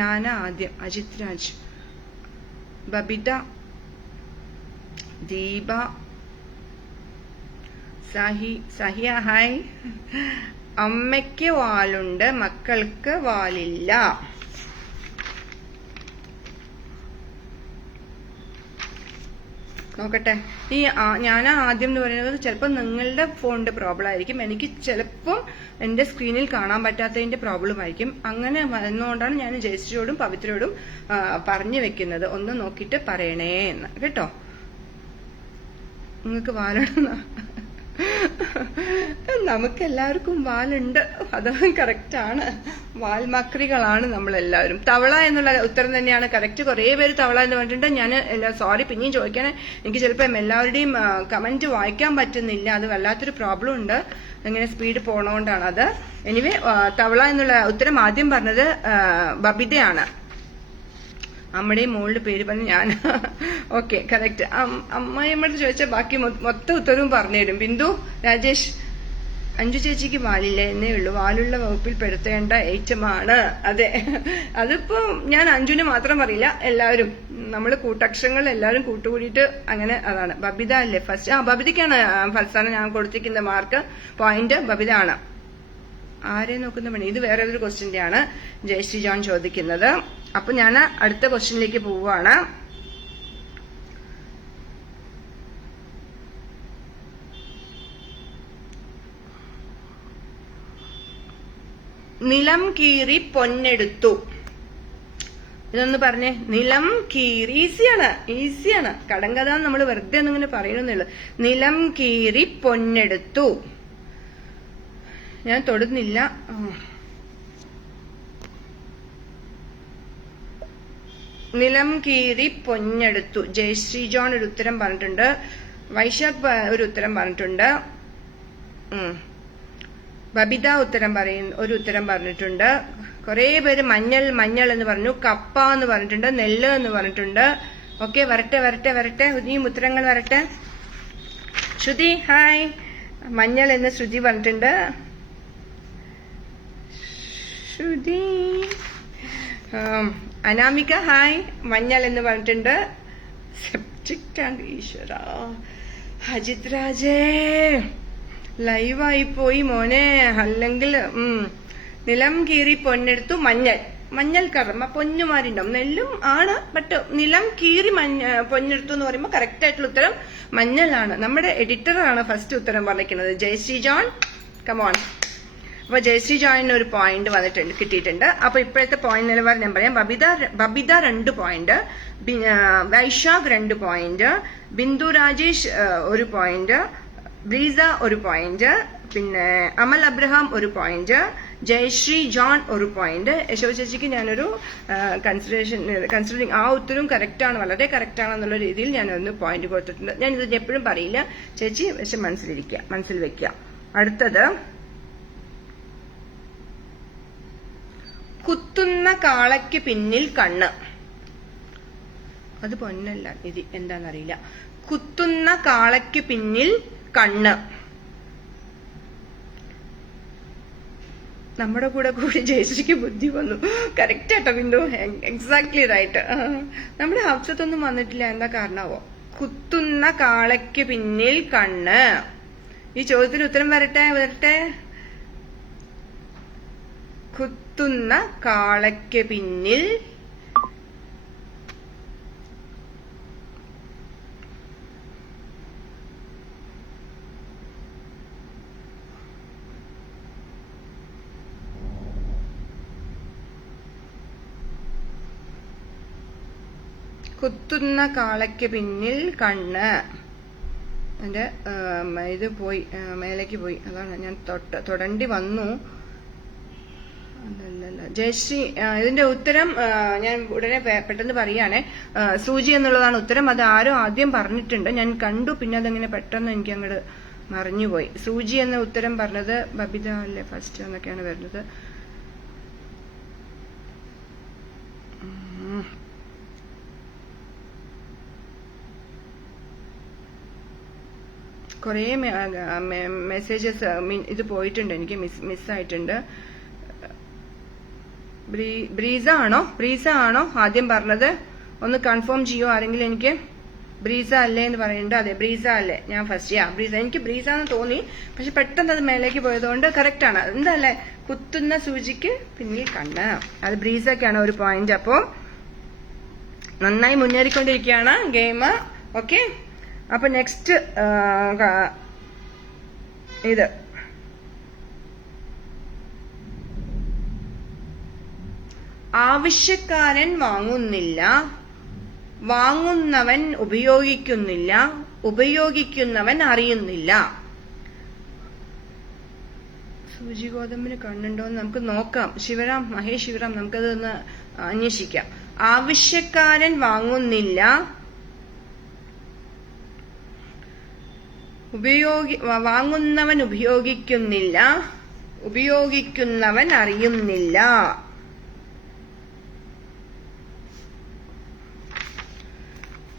ഞാൻ ആദ്യം. അജിത് രാജ്, ബബിത, ദീപ, സഹിയ ഹായ്. അമ്മയ്ക്ക് വാലുണ്ട്, മക്കൾക്ക് വാലില്ല. നോക്കട്ടെ. ഈ ഞാൻ ആദ്യം എന്ന് പറയുന്നത് ചിലപ്പോൾ നിങ്ങളുടെ ഫോണിന്റെ പ്രോബ്ലം ആയിരിക്കും, എനിക്ക് ചിലപ്പോൾ എന്റെ സ്ക്രീനിൽ കാണാൻ പറ്റാത്തതിന്റെ പ്രോബ്ലം ആയിരിക്കും. അങ്ങനെ വന്നുകൊണ്ടാണ് ഞാൻ ജയശ്രീയോടും പവിത്രയോടും പറഞ്ഞു വെക്കുന്നത്, ഒന്ന് നോക്കിയിട്ട് പറയണേ എന്ന് കേട്ടോ. നിങ്ങൾക്ക് വാലുണ്ടെന്നാ? നമുക്കെല്ലാവർക്കും വാലുണ്ട്, അത് കറക്റ്റാണ്. വാൽമക്രികളാണ് നമ്മളെല്ലാവരും. തവള എന്നുള്ള ഉത്തരം തന്നെയാണ് കറക്റ്റ്. കുറെ പേര് തവള എന്ന് പറഞ്ഞിട്ടുണ്ട്. ഞാൻ സോറി പിന്നെയും ചോദിക്കാൻ, എനിക്ക് ചിലപ്പോൾ എല്ലാവരുടെയും കമന്റ് വായിക്കാൻ പറ്റുന്നില്ല, അത് വല്ലാത്തൊരു പ്രോബ്ലം ഉണ്ട്, ഇങ്ങനെ സ്പീഡ് പോണോണ്ടാണ് അത്. എനിവേ തവള എന്നുള്ള ഉത്തരം ആദ്യം പറഞ്ഞത് ബബിതയാണ്. അമ്മയുടെയും മോളുടെ പേര് പറഞ്ഞ് ഞാൻ. Okay, correct. അമ്മയമ്മയോട് ചോദിച്ചാൽ ബാക്കി മൊത്തം ഉത്തരവും പറഞ്ഞുതരും. ബിന്ദു രാജേഷ്, അഞ്ചു ചേച്ചിക്ക് വാലില്ല എന്നേ ഉള്ളൂ, വാലുള്ള വകുപ്പിൽ പെടുത്തേണ്ട ഐറ്റമാണ്. അതെ, അതിപ്പോ ഞാൻ അഞ്ജുന് മാത്രം പറയില്ല, എല്ലാവരും നമ്മള് കൂട്ടക്ഷരങ്ങൾ എല്ലാവരും കൂട്ടുകൂടിയിട്ട് അങ്ങനെ. അതാണ് ബബിത അല്ലേ ഫസ്റ്റ്? ബബിതയ്ക്കാണ് ഫസ്റ്റ് ഞാൻ കൊടുത്തിരിക്കുന്ന മാർക്ക് പോയിന്റ്. ബബിത ആണ്. ആരെ നോക്കുന്ന പണി? ഇത് വേറെ ഒരു ക്വസ്റ്റ്യന്റെ ആണ് ജയശ്രീ ജോൺ ചോദിക്കുന്നത്. അപ്പൊ ഞാൻ അടുത്ത ക്വസ്റ്റ്യനിലേക്ക് പോവുകയാണ്. നിലം കീറി പൊന്നെടുത്തു. ഇതൊന്ന് പറഞ്ഞേ. നിലം കീറി. ഈസിയാണ്. കടങ്കഥ നമ്മൾ വെറുതെ ഒന്നിങ്ങനെ പറയണമെന്നുള്ളു. നിലം കീറി പൊന്നെടുത്തു. ഞാൻ തൊടുന്നില്ല. നിലം കീറി പൊന്നെടുത്തു. ജയശ്രീ ജോൺ ഒരു ഉത്തരം പറഞ്ഞിട്ടുണ്ട്. വൈശാഖ് ഒരു ഉത്തരം പറഞ്ഞിട്ടുണ്ട്. ബബിത ഒരു ഉത്തരം പറഞ്ഞിട്ടുണ്ട്. കുറെ പേര് മഞ്ഞൾ എന്ന് പറഞ്ഞു. കപ്പ എന്ന് പറഞ്ഞിട്ടുണ്ട്. നെല്ല് എന്ന് പറഞ്ഞിട്ടുണ്ട്. ഓക്കെ, വരട്ടെ. ഇനിയും ഉത്തരങ്ങൾ വരട്ടെ. ശ്രുതി ഹായ്. മഞ്ഞൾ എന്ന് ശ്രുതി പറഞ്ഞിട്ടുണ്ട്. ശ്രുതി. അനാമിക ഹായ്. മഞ്ഞൾ എന്ന് പറഞ്ഞിട്ടുണ്ട്. Septic tank. ഈശ്വര. അജിത് രാജേ ലൈവായി പോയി മോനെ. അല്ലെങ്കിൽ നിലം കീറി പൊന്നെടുത്തു. മഞ്ഞൾ കർമ്മ പൊന്നുമാരുണ്ടാവും. നെല്ലും ആണ്, ബട്ട് നിലം കീറി പൊന്നെടുത്തു എന്ന് പറയുമ്പോൾ കറക്റ്റ് ആയിട്ടുള്ള ഉത്തരം മഞ്ഞളാണ്. നമ്മുടെ എഡിറ്ററാണ് ഫസ്റ്റ് ഉത്തരം പറഞ്ഞിരിക്കുന്നത്. ജയശ്രീ ജോൺ, കമോൺ. അപ്പൊ ജയശ്രീ ജോയിന് ഒരു പോയിന്റ് കിട്ടിയിട്ടുണ്ട്. അപ്പൊ ഇപ്പോഴത്തെ പോയിന്റ് നിലവാരം ഞാൻ പറയാം. Babitha 2 point, Vaishakh 2 point, Bindu Rajesh 1 point, Breeza 1 point, പിന്നെ Amal Abraham 1 point, Jayashree John 1 point. Yasho ചേച്ചിക്ക് ഞാനൊരു കൺസിഡറിങ് ആ ഉത്തരവും കറക്റ്റാണ്, വളരെ കറക്റ്റാണെന്നുള്ള രീതിയിൽ ഞാൻ 1 പോയിന്റ് കൊടുത്തിട്ടുണ്ട്. ഞാൻ ഇത് എപ്പോഴും പറയില്ല ചേച്ചി, പക്ഷെ മനസ്സിൽ വെക്കുക. അടുത്തത് കുത്തുന്ന കാളയ്ക്ക് പിന്നിൽ കണ്ണ്. അത് പൊന്നല്ല, ഇത് എന്താന്നറിയില്ല. കുത്തുന്ന കാളയ്ക്ക് പിന്നിൽ കണ്ണ്. നമ്മുടെ കൂടെ കൂടി ജയശ്രീക്ക് ബുദ്ധി വന്നു. കറക്റ്റ് ആട്ടോ ബിന്ദു, എക്സാക്ട്ലി റൈറ്റ്. നമ്മുടെ ഹബ്സത്തൊന്നും വന്നിട്ടില്ല, എന്താ കാരണാവോ? കുത്തുന്ന കാളയ്ക്ക് പിന്നിൽ കണ്ണ്. ഈ ചോദ്യത്തിന് ഉത്തരം വരട്ടെ. കുത്തുന്ന കാളയ്ക്ക് പിന്നിൽ കുത്തുന്ന കാളയ്ക്ക് പിന്നിൽ കണ്ണ്. എന്റെ ഇത് പോയി, മേലേക്ക് പോയി, അതാണ് ഞാൻ തൊടേണ്ടി വന്നു. അല്ലല്ല, ജയശ്രീ. ഇതിന്റെ ഉത്തരം ഞാൻ ഉടനെ പെട്ടെന്ന് പറയുകയാണെ. സൂചി എന്നുള്ളതാണ് ഉത്തരം. അത് ആരോ ആദ്യം പറഞ്ഞിട്ടുണ്ട്, ഞാൻ കണ്ടു, പിന്നെ അതെങ്ങനെ പെട്ടെന്ന് എനിക്ക് അങ്ങോട്ട് മറിഞ്ഞുപോയി. സൂചി എന്ന ഉത്തരം പറഞ്ഞത് ബബിത അല്ലേ ഫസ്റ്റ് എന്നൊക്കെയാണ് വരുന്നത്. കുറേ മെസ്സേജസ് ഇത് പോയിട്ടുണ്ട്, എനിക്ക് മിസ്സായിട്ടുണ്ട്. ബ്രീസ ആണോ ആദ്യം പറഞ്ഞത്? ഒന്ന് കൺഫേം ചെയ്യോ ആരെങ്കിലും എനിക്ക്. ബ്രീസ അല്ലേ എന്ന് പറയുന്നുണ്ട്. അതെ, ബ്രീസ അല്ലേ, ഞാൻ ഫസ്റ്റ്. ബ്രീസ, എനിക്ക് ബ്രീസ എന്ന് തോന്നി, പക്ഷെ പെട്ടെന്ന് അത് മേലേക്ക് പോയതുകൊണ്ട് കറക്റ്റ് ആണ്. എന്തല്ലേ, കുത്തുന്ന സൂചിക്ക് പിന്നിൽ കണ്ണ്, അത് ബ്രീസൊക്കെയാണ് ഒരു പോയിന്റ്. അപ്പോ നന്നായി മുന്നേറിക്കൊണ്ടിരിക്കുകയാണ് ഗെയിം. ഓക്കെ, അപ്പൊ നെക്സ്റ്റ് ഇത് ആവശ്യക്കാരൻ വാങ്ങുന്നില്ല, വാങ്ങുന്നവൻ ഉപയോഗിക്കുന്നില്ല, ഉപയോഗിക്കുന്നവൻ അറിയുന്നില്ല. സൂചി ഗോതമ്പിന് കണ്ണുണ്ടോന്ന് നമുക്ക് നോക്കാം. മഹേഷ് ശിവറാം, നമുക്കതൊന്ന് അന്വേഷിക്കാം. ആവശ്യക്കാരൻ വാങ്ങുന്നില്ല, വാങ്ങുന്നവൻ ഉപയോഗിക്കുന്നില്ല, ഉപയോഗിക്കുന്നവൻ അറിയുന്നില്ല.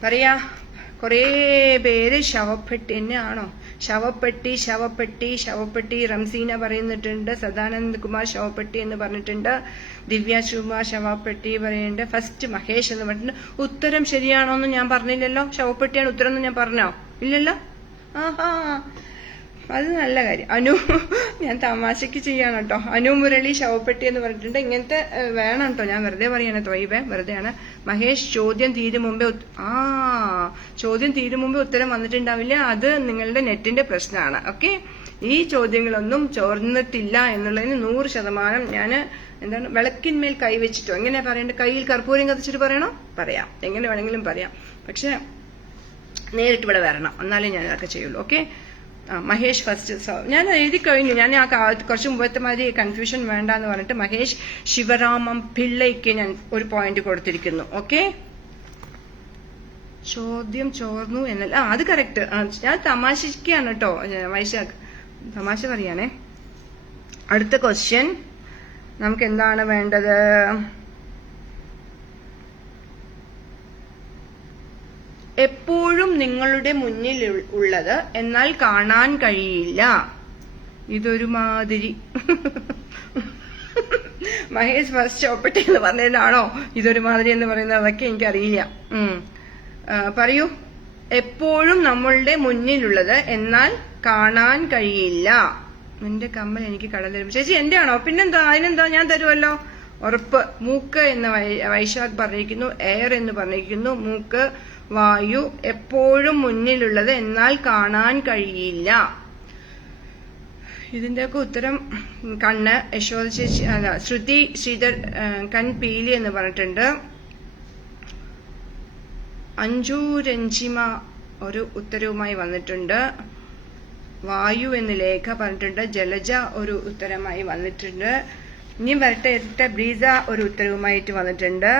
പറയാ, കൊറേ പേര് ശവപ്പെട്ടി തന്നെയാണോ? ശവപ്പെട്ടി. റംസീന പറയുന്നിട്ടുണ്ട്, സദാനന്ദ് കുമാർ ശവപ്പെട്ടി എന്ന് പറഞ്ഞിട്ടുണ്ട്, ദിവ്യ ശുമാർ ശവപ്പെട്ടി പറയുന്നുണ്ട്, ഫസ്റ്റ് മഹേഷ് എന്ന് പറഞ്ഞിട്ടുണ്ട്. ഉത്തരം ശരിയാണോ എന്ന് ഞാൻ പറഞ്ഞില്ലല്ലോ. ശവപ്പെട്ടിയാണ് ഉത്തരം എന്ന് ഞാൻ പറഞ്ഞോ? ഇല്ലല്ലോ. ആഹാ, അത് നല്ല കാര്യം. ഞാൻ തമാശക്ക് ചെയ്യാണ് കേട്ടോ. മുരളി ശവപ്പെട്ടി എന്ന് പറഞ്ഞിട്ടുണ്ട്. ഇങ്ങനത്തെ വേണം കേട്ടോ, ഞാൻ വെറുതെ പറയാണ്, ത്വയ്ബേ, വെറുതെയാണ്. മഹേഷ്, ചോദ്യം തീരും മുമ്പേ ചോദ്യം തീരും മുമ്പേ ഉത്തരം വന്നിട്ടുണ്ടാവില്ല, അത് നിങ്ങളുടെ നെറ്റിന്റെ പ്രശ്നമാണ്. ഓക്കെ, ഈ ചോദ്യങ്ങളൊന്നും ചോർന്നിട്ടില്ല എന്നുള്ളതിന് 100% ഞാൻ എന്താണ് വിളക്കിന്മേൽ കൈവച്ചിട്ടോ, എങ്ങനെയാ പറയേണ്ടത്? കയ്യിൽ കർപ്പൂരം കത്തിച്ചിട്ട് പറയണോ? പറയാം, എങ്ങനെ വേണമെങ്കിലും പറയാം, പക്ഷെ നേരിട്ട് ഇവിടെ വരണം, എന്നാലേ ഞാൻ അതൊക്കെ ചെയ്യുള്ളൂ. Okay, Mahesh first. ഞാൻ എഴുതി കഴിഞ്ഞു. ഞാൻ കുറച്ച് മുമ്പത്തെ മാതിരി കൺഫ്യൂഷൻ വേണ്ട എന്ന് പറഞ്ഞിട്ട് മഹേഷ് ശിവരാമം പിള്ളയ്ക്ക് ഞാൻ ഒരു പോയിന്റ് കൊടുത്തിരിക്കുന്നു. ഓക്കെ, ചോദ്യം ചോർന്നു എന്നല്ല, അത് കറക്റ്റ്. ഞാൻ തമാശക്കാണ് കേട്ടോ, വൈശാഖ്, തമാശ പറയാണേ. അടുത്ത ക്വസ്റ്റ്യൻ നമുക്ക് എന്താണ് വേണ്ടത്? എപ്പോഴും നിങ്ങളുടെ മുന്നിൽ ഉള്ളത് എന്നാൽ കാണാൻ കഴിയില്ല. ഇതൊരു മാതിരി മഹേഷ് ഫസ്റ്റ് ചോപ്പട്ടെ എന്ന് പറഞ്ഞതിനാണോ ഇതൊരു മാതിരി എന്ന് പറയുന്നത്? അതൊക്കെ എനിക്കറിയില്ല. പറയൂ. എപ്പോഴും നമ്മളുടെ മുന്നിലുള്ളത് എന്നാൽ കാണാൻ കഴിയില്ല. എന്റെ കമ്മൽ എനിക്ക് കടം തരും. ചേച്ചി എന്റെ ആണോ? പിന്നെന്താ, അതിനെന്താ, ഞാൻ തരുമല്ലോ, ഉറപ്പ്. മൂക്ക് എന്ന് വൈശാഖ് പറഞ്ഞിരിക്കുന്നു, എയർ എന്ന് പറഞ്ഞിരിക്കുന്നു, മൂക്ക്, വായു. എപ്പോഴും മുന്നിലുള്ളത് എന്നാൽ കാണാൻ കഴിയില്ല. ഇതിന്റെയൊക്കെ ഉത്തരം കണ്ണ്. യശോദ ചേച്ചി, അല്ല, ശ്രുതി ശ്രീധർ കൺപീലി എന്ന് പറഞ്ഞിട്ടുണ്ട്. അഞ്ജു രഞ്ജിമ ഒരു ഉത്തരവുമായി വന്നിട്ടുണ്ട്. വായു എന്ന് ലേഖ പറഞ്ഞിട്ടുണ്ട്. ജലജ ഒരു ഉത്തരമായി വന്നിട്ടുണ്ട്. ഇനി വരട്ടെ, ബ്രീസ ഒരു ഉത്തരവുമായിട്ട് വന്നിട്ടുണ്ട്.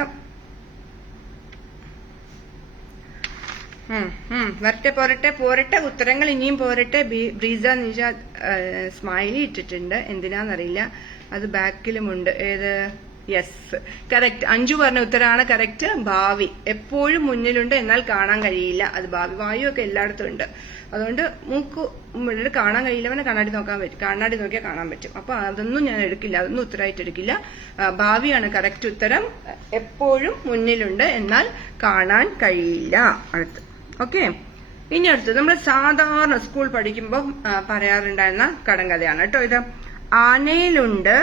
പോരട്ടെ ഉത്തരങ്ങൾ ഇനിയും പോരട്ടെ. ബ്രീസ നിജ സ്മൈലി ഇട്ടിട്ടുണ്ട്, എന്തിനാന്നറിയില്ല. അത് ബാക്കിലുമുണ്ട്. ഏത്? Yes, correct. അഞ്ജു പറഞ്ഞ ഉത്തരമാണ് കറക്റ്റ്. ഭാവി എപ്പോഴും മുന്നിലുണ്ട് എന്നാൽ കാണാൻ കഴിയില്ല, അത് ഭാവി. വായു ഒക്കെ എല്ലായിടത്തും ഉണ്ട്. അതുകൊണ്ട് മൂക്ക് കാണാൻ കഴിയില്ലവനെ കണ്ണാടി നോക്കാൻ പറ്റും, കണ്ണാടി നോക്കിയാൽ കാണാൻ പറ്റും. അപ്പൊ അതൊന്നും ഞാൻ എടുക്കില്ല, അതൊന്നും ഉത്തരമായിട്ട് എടുക്കില്ല. ഭാവിയാണ് കറക്റ്റ് ഉത്തരം. എപ്പോഴും മുന്നിലുണ്ട് എന്നാൽ കാണാൻ കഴിയില്ല. അടുത്ത്. ഓക്കെ, ഇനി അടുത്ത് നമ്മൾ സാധാരണ സ്കൂൾ പഠിക്കുമ്പോൾ പറയാറുണ്ടായിരുന്ന കടങ്കഥയാണ് കേട്ടോ ഇത്. ആനയിലുണ്ട്,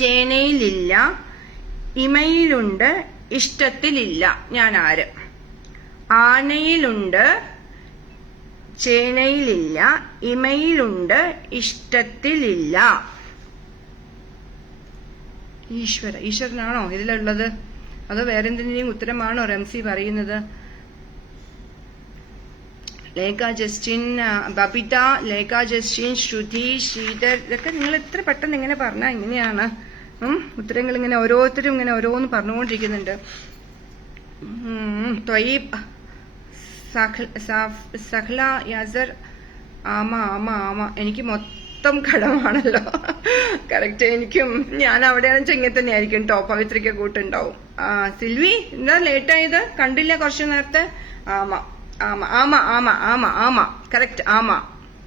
ചേനയിലില്ല, ഇമയിലുണ്ട്, ഇഷ്ടത്തിലില്ല. ഞാൻ ആര്? ആനയിലുണ്ട്, ചേനയിലില്ല, ഇമയിലുണ്ട്, ഇഷ്ടത്തിലില്ല. ഈശ്വരനാണോ ഇതിലുള്ളത്? അതോ വേറെ എന്തിനേയും ഉത്തരമാണോ റംസി പറയുന്നത്? ലേഖ ജസ്റ്റിൻ, ബബിത, ലേഖ ജസ്റ്റിൻ, ശ്രുതി, ശ്രീധർ, ഇതൊക്കെ നിങ്ങൾ എത്ര പെട്ടെന്ന് ഇങ്ങനെ പറഞ്ഞാൽ ഇങ്ങനെയാണ് ഉത്തരങ്ങൾ ഇങ്ങനെ ഓരോരുത്തരും ഇങ്ങനെ ഓരോന്ന് പറഞ്ഞുകൊണ്ടിരിക്കുന്നുണ്ട്. ത്വയീബ്, സഹ്ല, യാസർ, ആമ എനിക്ക് മൊത്തം കടമാണല്ലോ. കറക്റ്റ്, എനിക്കും ഞാൻ അവിടെയാണെന്ന് വെച്ചാൽ ഇങ്ങനെ തന്നെ ആയിരിക്കും കേട്ടോ. പവിത്രയ്ക്ക് കൂട്ടുണ്ടാവും. സിൽവി എന്താ ലേറ്റായത്? കണ്ടില്ല കുറച്ചു നേരത്തെ? ആമ കറക്റ്റ്,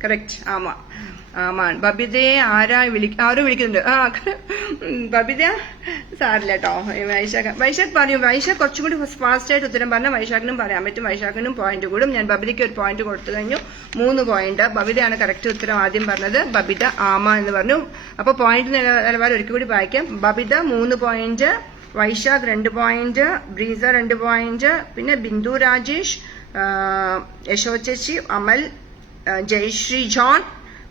കറക്റ്റ് ആമാണ്. ബബിതയെ ആരോ വിളിക്കുന്നുണ്ട്. ബബിത സാറില്ല കേട്ടോ. വൈശാഖ് പറയും. വൈശാഖ് കുറച്ചും കൂടി ഫാസ്റ്റ് ആയിട്ട് ഉത്തരം പറഞ്ഞാൽ വൈശാഖിനും പറയാൻ പറ്റും. വൈശാഖിനും പോയിന്റ് കൂടും. ഞാൻ ബബിതയ്ക്ക് ഒരു പോയിന്റ് കൊടുത്തു കഴിഞ്ഞു. 3 പോയിന്റ്. ബബിതയാണ് കറക്റ്റ് ഉത്തരം ആദ്യം പറഞ്ഞത്. ബബിത ആമ എന്ന് പറഞ്ഞു. അപ്പൊ പോയിന്റ് നിലവാരം ഒരിക്കൽ കൂടി വായിക്കാം. Babitha 3 point, Vaishakh 2 point, Breeza 2 point, പിന്നെ ബിന്ദു രാജേഷ്, യശോ ചേച്ചി, അമൽ, ജയശ്രീ ജോൺ,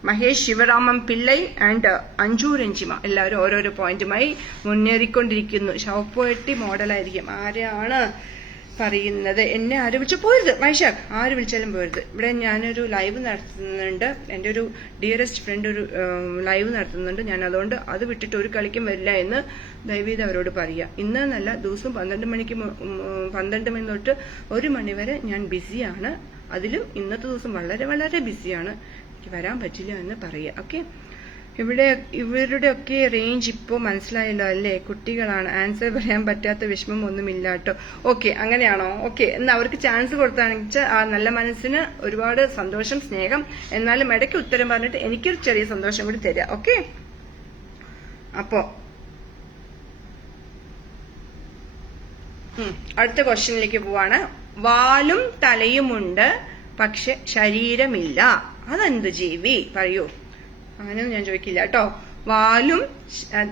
മഹേഷ് ശിവരാമൻ പിള്ളൈ ആൻഡ് അഞ്ജു രഞ്ജിമ എല്ലാവരും ഓരോരോ പോയിന്റുമായി മുന്നേറിക്കൊണ്ടിരിക്കുന്നു. ഷൗപ്പോട്ടി മോഡലായിരിക്കും. ആരെയാണ് പറയുന്നത്? എന്നെ ആര് വിളിച്ചു പോരുത് വൈശാഖ്, ആര് വിളിച്ചാലും പോരുത്. ഇവിടെ ഞാനൊരു ലൈവ് നടത്തുന്നുണ്ട്. എൻ്റെ ഒരു ഡിയറസ്റ്റ് ഫ്രണ്ട് ഒരു ലൈവ് നടത്തുന്നുണ്ട്. ഞാൻ അതുകൊണ്ട് അത് വിട്ടിട്ട് ഒരു കളിക്കും വരില്ല എന്ന് ദയവീത് അവരോട് പറയുക. ഇന്ന് നല്ല ദിവസവും 12 മണി തൊട്ട് 1 മണി വരെ ഞാൻ ബിസിയാണ്. അതിലും ഇന്നത്തെ ദിവസം വളരെ വളരെ ബിസിയാണ്. എനിക്ക് വരാൻ പറ്റില്ല എന്ന് പറയുക. ഓക്കെ, ഇവരുടെ ഒക്കെ റേഞ്ച് ഇപ്പോൾ മനസ്സിലായല്ലോ അല്ലേ? കുട്ടികളാണ്, ആൻസർ പറയാൻ പറ്റാത്ത വിഷമം ഒന്നുമില്ല കേട്ടോ. ഓക്കെ, അങ്ങനെയാണോ? ഓക്കെ, എന്ന് അവർക്ക് ചാൻസ് കൊടുത്താണെങ്കിൽ ആ നല്ല മനസ്സിന് ഒരുപാട് സന്തോഷം, സ്നേഹം. എന്നാലും ഇടയ്ക്ക് ഉത്തരം പറഞ്ഞിട്ട് എനിക്കൊരു ചെറിയ സന്തോഷം കൂടി തരിക. ഓക്കെ, അപ്പോ അടുത്ത ക്വസ്റ്റ്യനിലേക്ക് പോവാണ്. വാലും തലയുമുണ്ട് പക്ഷെ ശരീരമില്ല, അതെന്ത് ജീവി? പറയൂ. അങ്ങനെയൊന്നും ഞാൻ ചോദിക്കില്ല കേട്ടോ. വാലും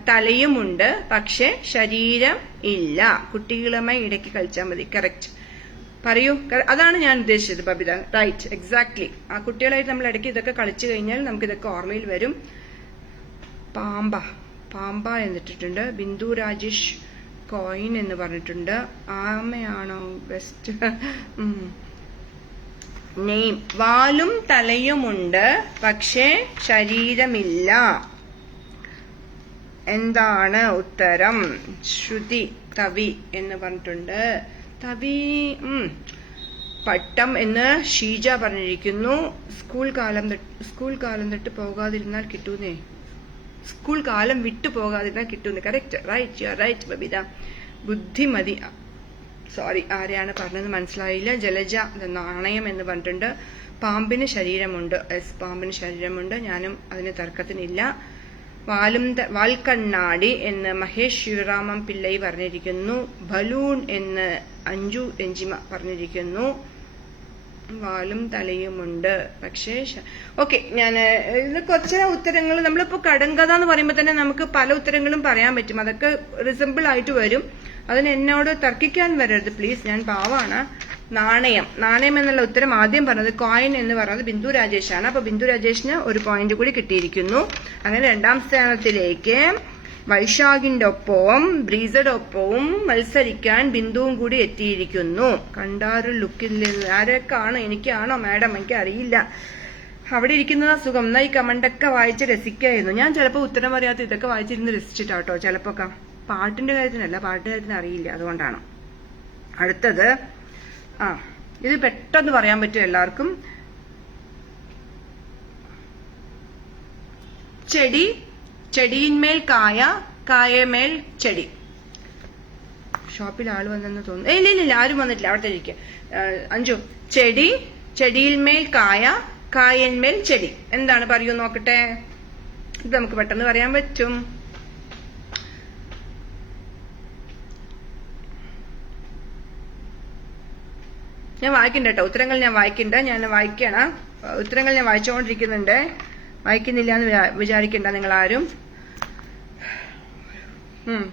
തലയുമുണ്ട് പക്ഷെ ശരീരം ഇല്ല. കുട്ടികളുമായി ഇടയ്ക്ക് കളിച്ചാൽ മതി. കറക്റ്റ്, പറയൂ. അതാണ് ഞാൻ ഉദ്ദേശിച്ചത് ബബിത. Right, exactly. ആ കുട്ടികളായിട്ട് നമ്മൾ ഇടയ്ക്ക് ഇതൊക്കെ കളിച്ചു കഴിഞ്ഞാൽ നമുക്ക് ഇതൊക്കെ ഓർമ്മയിൽ വരും. പാമ്പ എന്നിട്ടിട്ടുണ്ട്. ബിന്ദു രാജേഷ് കോയിൻ എന്ന് പറഞ്ഞിട്ടുണ്ട്. ആമയാണോ ബെസ്റ്റ് നെയിം? വാലും തലയുമുണ്ട് പക്ഷേ ശരീരമില്ല, എന്താണ് ഉത്തരം? ശ്രുതി, തവി എന്ന് പറഞ്ഞിട്ടുണ്ട്. തവി പട്ടം എന്ന് ഷീജ പറഞ്ഞിരിക്കുന്നു. സ്കൂൾ കാലം തൊട്ട് പോകാതിരുന്നാൽ കിട്ടൂന്നേ. സ്കൂൾ കാലം വിട്ടു പോകാതിരുന്നാൽ കിട്ടൂന്ന്. Correct, right, you are right Babitha. ബുദ്ധിമതി, സോറി ആരെയാണ് പറഞ്ഞത് മനസ്സിലായില്ല. ജലജ നാണയം എന്ന് പറഞ്ഞിട്ടുണ്ട്. പാമ്പിന് ശരീരമുണ്ട്. പാമ്പിന് ശരീരമുണ്ട്. ഞാനും അതിന് തർക്കത്തിനില്ല. വാൽക്കണ്ണാടി എന്ന് മഹേഷ് ശിവരാമൻ പിള്ളൈ പറഞ്ഞിരിക്കുന്നു. ബലൂൺ എന്ന് അഞ്ജു രഞ്ജിമ പറഞ്ഞിരിക്കുന്നു. വാലും തലയുമുണ്ട് പക്ഷേ ഓക്കെ. ഞാൻ ഇത് കുറച്ച് ഉത്തരങ്ങൾ, നമ്മളിപ്പോ കടങ്കഥ എന്ന് പറയുമ്പോൾ തന്നെ നമുക്ക് പല ഉത്തരങ്ങളും പറയാൻ പറ്റും. അതൊക്കെ റിസംബിൾ ആയിട്ട് വരും. അതിന് എന്നോട് തർക്കിക്കാൻ വരരുത് പ്ലീസ്, ഞാൻ പാവാണ്. നാണയം എന്നുള്ള ഉത്തരം ആദ്യം പറഞ്ഞത് കോയിൻ എന്ന് പറഞ്ഞത് ബിന്ദു രാജേഷാണ്. അപ്പൊ ബിന്ദു രാജേഷിന് ഒരു പോയിന്റ് കൂടി കിട്ടിയിരിക്കുന്നു. അങ്ങനെ 2ാം സ്ഥാനത്തിലേക്ക് വൈശാഖിന്റെ ഒപ്പവും ബ്രീസയുടെ ഒപ്പവും മത്സരിക്കാൻ ബിന്ദുവും കൂടി എത്തിയിരിക്കുന്നു. കണ്ടാരും ലുക്കിൽ ആരൊക്കെയാണ്? എനിക്കാണോ മാഡം? എനിക്ക് അറിയില്ല. അവിടെ ഇരിക്കുന്നതാ സുഖം. എന്നാ ഈ കമന്റൊക്കെ വായിച്ച് രസിക്കായിരുന്നു. ഞാൻ ചിലപ്പോൾ ഉത്തരം അറിയാത്ത ഇതൊക്കെ വായിച്ചിരുന്ന് രസിച്ചിട്ടാട്ടോ. ചിലപ്പോ പാട്ടിന്റെ കാര്യത്തിനല്ല, പാട്ടിന്റെ കാര്യത്തിന് അറിയില്ല, അതുകൊണ്ടാണ്. അടുത്തത് ഇത് പെട്ടെന്ന് പറയാൻ പറ്റും എല്ലാവർക്കും. ചെടിയിന്മേൽ കായ, കായമേൽ ചെടി. ഷോപ്പിൽ ആള് വന്നെന്ന് തോന്നുന്നു. ഇല്ല ആരും വന്നിട്ടില്ല. അവിടെ ഇരിക്കുക. അഞ്ജു, ചെടിയിന്മേൽ കായ, കായന്മേൽ ചെടി. എന്താണ്? പറയൂ നോക്കട്ടെ. ഇത് നമുക്ക് പെട്ടെന്ന് പറയാൻ പറ്റും. ഞാൻ വായിക്കണ്ട കേട്ടോ. ഉത്തരങ്ങൾ ഞാൻ വായിക്കണ്ട. ഉത്തരങ്ങൾ ഞാൻ വായിച്ചുകൊണ്ടിരിക്കുന്നുണ്ട്. വായിക്കുന്നില്ല എന്ന് വിചാരിക്കണ്ട നിങ്ങൾ ആരും.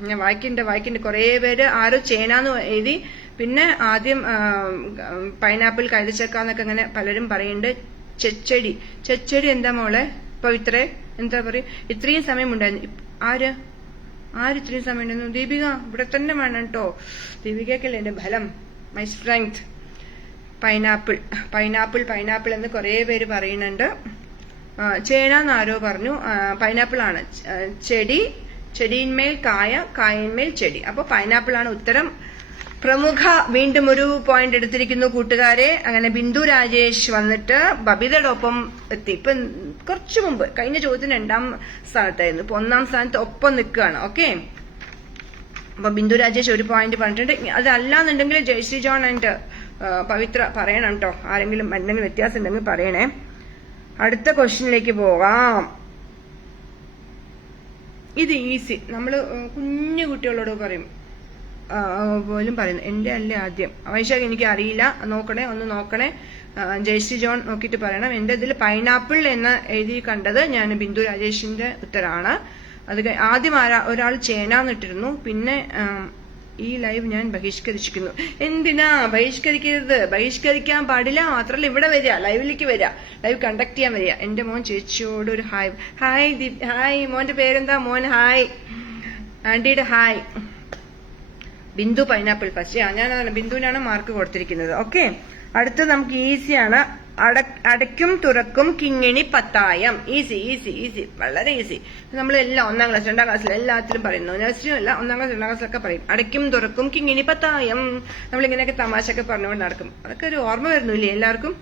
ഞാൻ വായിക്കണ്ട. കുറെ പേര് ആരോ ചേനാന്ന് എഴുതി. പിന്നെ ആദ്യം പൈനാപ്പിൾ, കൈതച്ചക്കാന്നൊക്കെ അങ്ങനെ പലരും പറയുന്നുണ്ട്. ചെച്ചടി എന്താ മോളെ? പവിത്രേ എന്താ പറയും? ഇത്രയും സമയം ഉണ്ടായിരുന്നു. ആര്? ആരിത്രയും സമയം ഉണ്ടെന്നു? ദീപിക ഇവിടെ തന്നെ വേണം കേട്ടോ. ദീപികക്കല്ലേ എന്റെ ബലം, my strength. Pineapple pineapple pineapple എന്ന് കുറെ പേര് പറയുന്നുണ്ട്. ചേനാന്ന് ആരോ പറഞ്ഞു. പൈനാപ്പിൾ ആണ്. ചെടി, ചെടിയിന്മേൽ കായ, കായന്മേൽ ചെടി. അപ്പൊ പൈനാപ്പിൾ ആണ് ഉത്തരം. പ്രമുഖ വീണ്ടും ഒരു പോയിന്റ് എടുത്തിരിക്കുന്നു കൂട്ടുകാരെ. അങ്ങനെ ബിന്ദു രാജേഷ് വന്നിട്ട് ബബിതയോടൊപ്പം എത്തി. ഇപ്പൊ കുറച്ചു മുമ്പ് കഴിഞ്ഞ ചോദ്യത്തിന് 2ാം സ്ഥാനത്തായിരുന്നു, ഇപ്പൊ 1ാം സ്ഥാനത്ത് ഒപ്പം നിൽക്കുകയാണ്. ഓക്കെ, അപ്പൊ ബിന്ദു രാജേഷ് ഒരു പോയിന്റ് പറഞ്ഞിട്ടുണ്ട്. അതല്ലാന്നുണ്ടെങ്കിൽ ജയശ്രീ ജോൺ ആൻഡ് പവിത്ര പറയണം കേട്ടോ. ആരെങ്കിലും എന്തെങ്കിലും വ്യത്യാസം ഉണ്ടെങ്കിൽ പറയണേ. അടുത്ത ക്വസ്റ്റ്യനിലേക്ക് പോകാം. ഇത് ഈസി. നമ്മള് കുഞ്ഞു കുട്ടികളോട് പറയും പോലും പറയുന്നു, എന്റെ അല്ലേ ആദ്യം. വൈശാഖ് എനിക്ക് അറിയില്ല, നോക്കണേ, ഒന്ന് നോക്കണേ. ജയശ്രീ ജോൺ നോക്കിയിട്ട് പറയണം. എന്റെ ഇതിൽ പൈനാപ്പിൾ എന്ന് എഴുതി കണ്ടത് ഞാൻ ബിന്ദു രാജേഷിന്റെ ഉത്തരാണ്. അത് ആദ്യം ഒരാൾ ചേനാന്നിട്ടിരുന്നു. പിന്നെ ഈ ലൈവ് ഞാൻ ബഹിഷ്കരിച്ചിരിക്കുന്നു. എന്തിനാ ബഹിഷ്കരിക്കരുത്? ബഹിഷ്കരിക്കാൻ പാടില്ല. മാത്രമല്ല ഇവിടെ വരിക, ലൈവിലേക്ക് വരിക, ലൈവ് കണ്ടക്ട് ചെയ്യാൻ വരിക. എന്റെ മോൻ ചേച്ചിയോട് ഒരു ഹായ്. Hi hi. മോന്റെ പേരെന്താ? മോൻ ഹായ്. ആന്റിയുടെ ഹായ്. Bindu pineapple first. ഞാൻ ബിന്ദുവിനാണ് മാർക്ക് കൊടുത്തിരിക്കുന്നത്. ഓക്കെ, അടുത്തത് നമുക്ക് ഈസിയാണ്. അടയ്ക്കും തുറക്കും കിങ്ങിണി പത്തായം. ഈസി ഈസി ഈസി, വളരെ ഈസി. നമ്മളെല്ലാം 1ാം ക്ലാസ് 2ാം ക്ലാസ്സിൽ എല്ലാത്തിലും പറയുന്നു. നഴ്സറിയും അല്ല, 1ാം ക്ലാസ് 2ാം ക്ലാസ്സിലൊക്കെ പറയും അടയ്ക്കും തുറക്കും കിങ്ങിണി പത്തായം. നമ്മളിങ്ങനെയൊക്കെ തമാശയൊക്കെ പറഞ്ഞുകൊണ്ട് നടക്കും. അതൊക്കെ ഒരു ഓർമ്മ വരുന്നില്ലേ എല്ലാവർക്കും?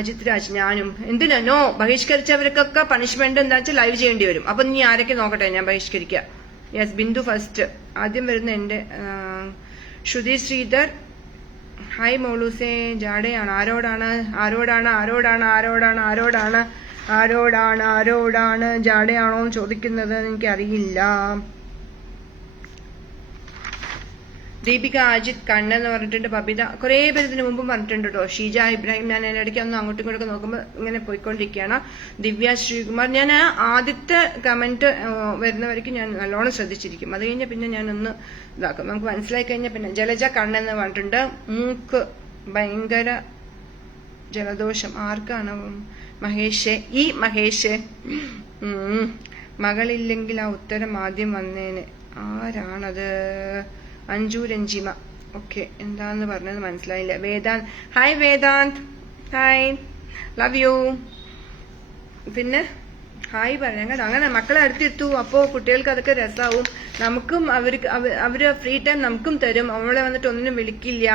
അജിത് രാജ്, ഞാനും. എന്തിനോ ബഹിഷ്കരിച്ചവർക്കൊക്കെ പണിഷ്മെന്റ് എന്താ വെച്ചാൽ ലൈവ് ചെയ്യേണ്ടി വരും. അപ്പൊ നീ ആരൊക്കെ നോക്കട്ടെ ഞാൻ ബഹിഷ്കരിക്കുക. Yes, Bindu first. ആദ്യം വരുന്ന എന്റെ ശ്രുതി ശ്രീധർ. ഹായ് മോളൂസേ. ജാടയാണ്. ആരോടാണ് ആരോടാണ് ആരോടാണ് ആരോടാണ് ആരോടാണ് ആരോടാണ് ആരോടാണ് ജാടയാണോ ചോദിക്കുന്നത് എനിക്കറിയില്ല. ദീപിക, അജിത്, കണ്ണെന്ന് പറഞ്ഞിട്ടുണ്ട്. ബബിത, കുറെ പേര് ഇതിനു മുമ്പും പറഞ്ഞിട്ടുണ്ട് കേട്ടോ. ഷീജ ഇബ്രാഹിം. ഞാൻ ഇടയ്ക്ക് ഒന്ന് അങ്ങോട്ടും ഇങ്ങോട്ടൊക്കെ നോക്കുമ്പോൾ ഇങ്ങനെ പോയിക്കൊണ്ടിരിക്കുകയാണ്. ദിവ്യ ശ്രീകുമാർ. ഞാൻ ആദ്യത്തെ കമന്റ് വരുന്നവർക്ക് ഞാൻ നല്ലോണം ശ്രദ്ധിച്ചിരിക്കും. അത് കഴിഞ്ഞാൽ പിന്നെ ഞാനൊന്ന് ഇതാക്കും, നമുക്ക് മനസ്സിലായി കഴിഞ്ഞാൽ പിന്നെ. ജലജ കണ്ണെന്ന് പറഞ്ഞിട്ടുണ്ട്. മൂക്ക് ഭയങ്കര ജലദോഷം. ആർക്കാണ്? മഹേഷ്. ഈ മഹേഷ്. മകളില്ലെങ്കിൽ ആ ഉത്തരം ആദ്യം വന്നേന്. ആരാണത്? അഞ്ജു രഞ്ജിമ. ഓക്കെ, എന്താന്ന് പറഞ്ഞത് മനസ്സിലായില്ല. Vedant. Hi Vedant. Hi, love you. പിന്നെ ഹായ് പറയാം കേട്ടോ. അങ്ങനെ മക്കളെ അടുത്തെത്തു. അപ്പോ കുട്ടികൾക്ക് അതൊക്കെ രസാവും. നമുക്കും അവര് ഫ്രീ ടൈം നമുക്കും തരും. അവളെ വന്നിട്ട് ഒന്നിനും വിളിക്കില്ല.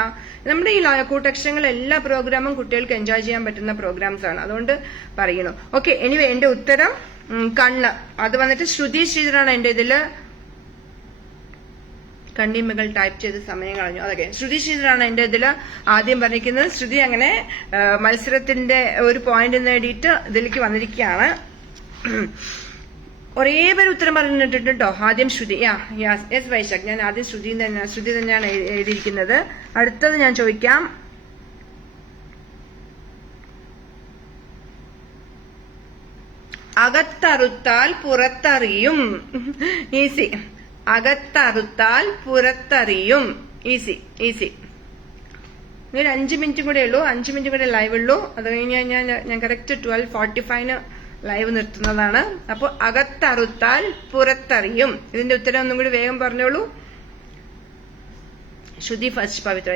നമ്മുടെ ഈ കൂട്ടക്ഷരങ്ങൾ എല്ലാ പ്രോഗ്രാമും കുട്ടികൾക്ക് എൻജോയ് ചെയ്യാൻ പറ്റുന്ന പ്രോഗ്രാംസ് ആണ്. അതുകൊണ്ട് പറയണു. ഓക്കെ, എനിവേ എന്റെ ഉത്തരം കണ്ണ്. അത് വന്നിട്ട് ശ്രുതി ശ്രീധറാണ് എന്റെ ഇതില്. കണ്ണിമകൾ ടൈപ്പ് ചെയ്ത് സമയം കളഞ്ഞു. അതൊക്കെ ശ്രുതി ശ്രീധറാണ് എന്റെ ഇതില് ആദ്യം പറഞ്ഞിരിക്കുന്നത്. ശ്രുതി അങ്ങനെ മത്സരത്തിന്റെ ഒരു പോയിന്റ് നേടിയിട്ട് ഇതിലേക്ക് വന്നിരിക്കുകയാണ്. ഒരേ പേര് ഉത്തരം പറഞ്ഞിട്ടുണ്ട് കേട്ടോ. ആദ്യം ശ്രുതി. യെസ് വൈശാഖ്. ഞാൻ ആദ്യം ശ്രുതി തന്നെയാണ് എഴുതിയിരിക്കുന്നത്. അടുത്തത് ഞാൻ ചോദിക്കാം. അകത്തറുത്താൽ പുറത്തറിയും. ഈസി. അകത്തറുത്താൽ പുറത്തറിയും. Easy easy. ഒരു 5 മിനിറ്റും കൂടെ ഉള്ളൂ. 5 മിനിറ്റ് കൂടെ ലൈവ് ഉള്ളൂ. അത് കഴിഞ്ഞ് ഞാൻ കറക്റ്റ് 12:45 ലൈവ് നിർത്തുന്നതാണ്. അപ്പൊ അകത്തറുത്താൽ പുറത്തറിയും. ഇതിന്റെ ഉത്തരം ഒന്നും കൂടി വേഗം പറഞ്ഞോളൂ. ശ്രുതി ഫസ്റ്റ്. പവിത്ര.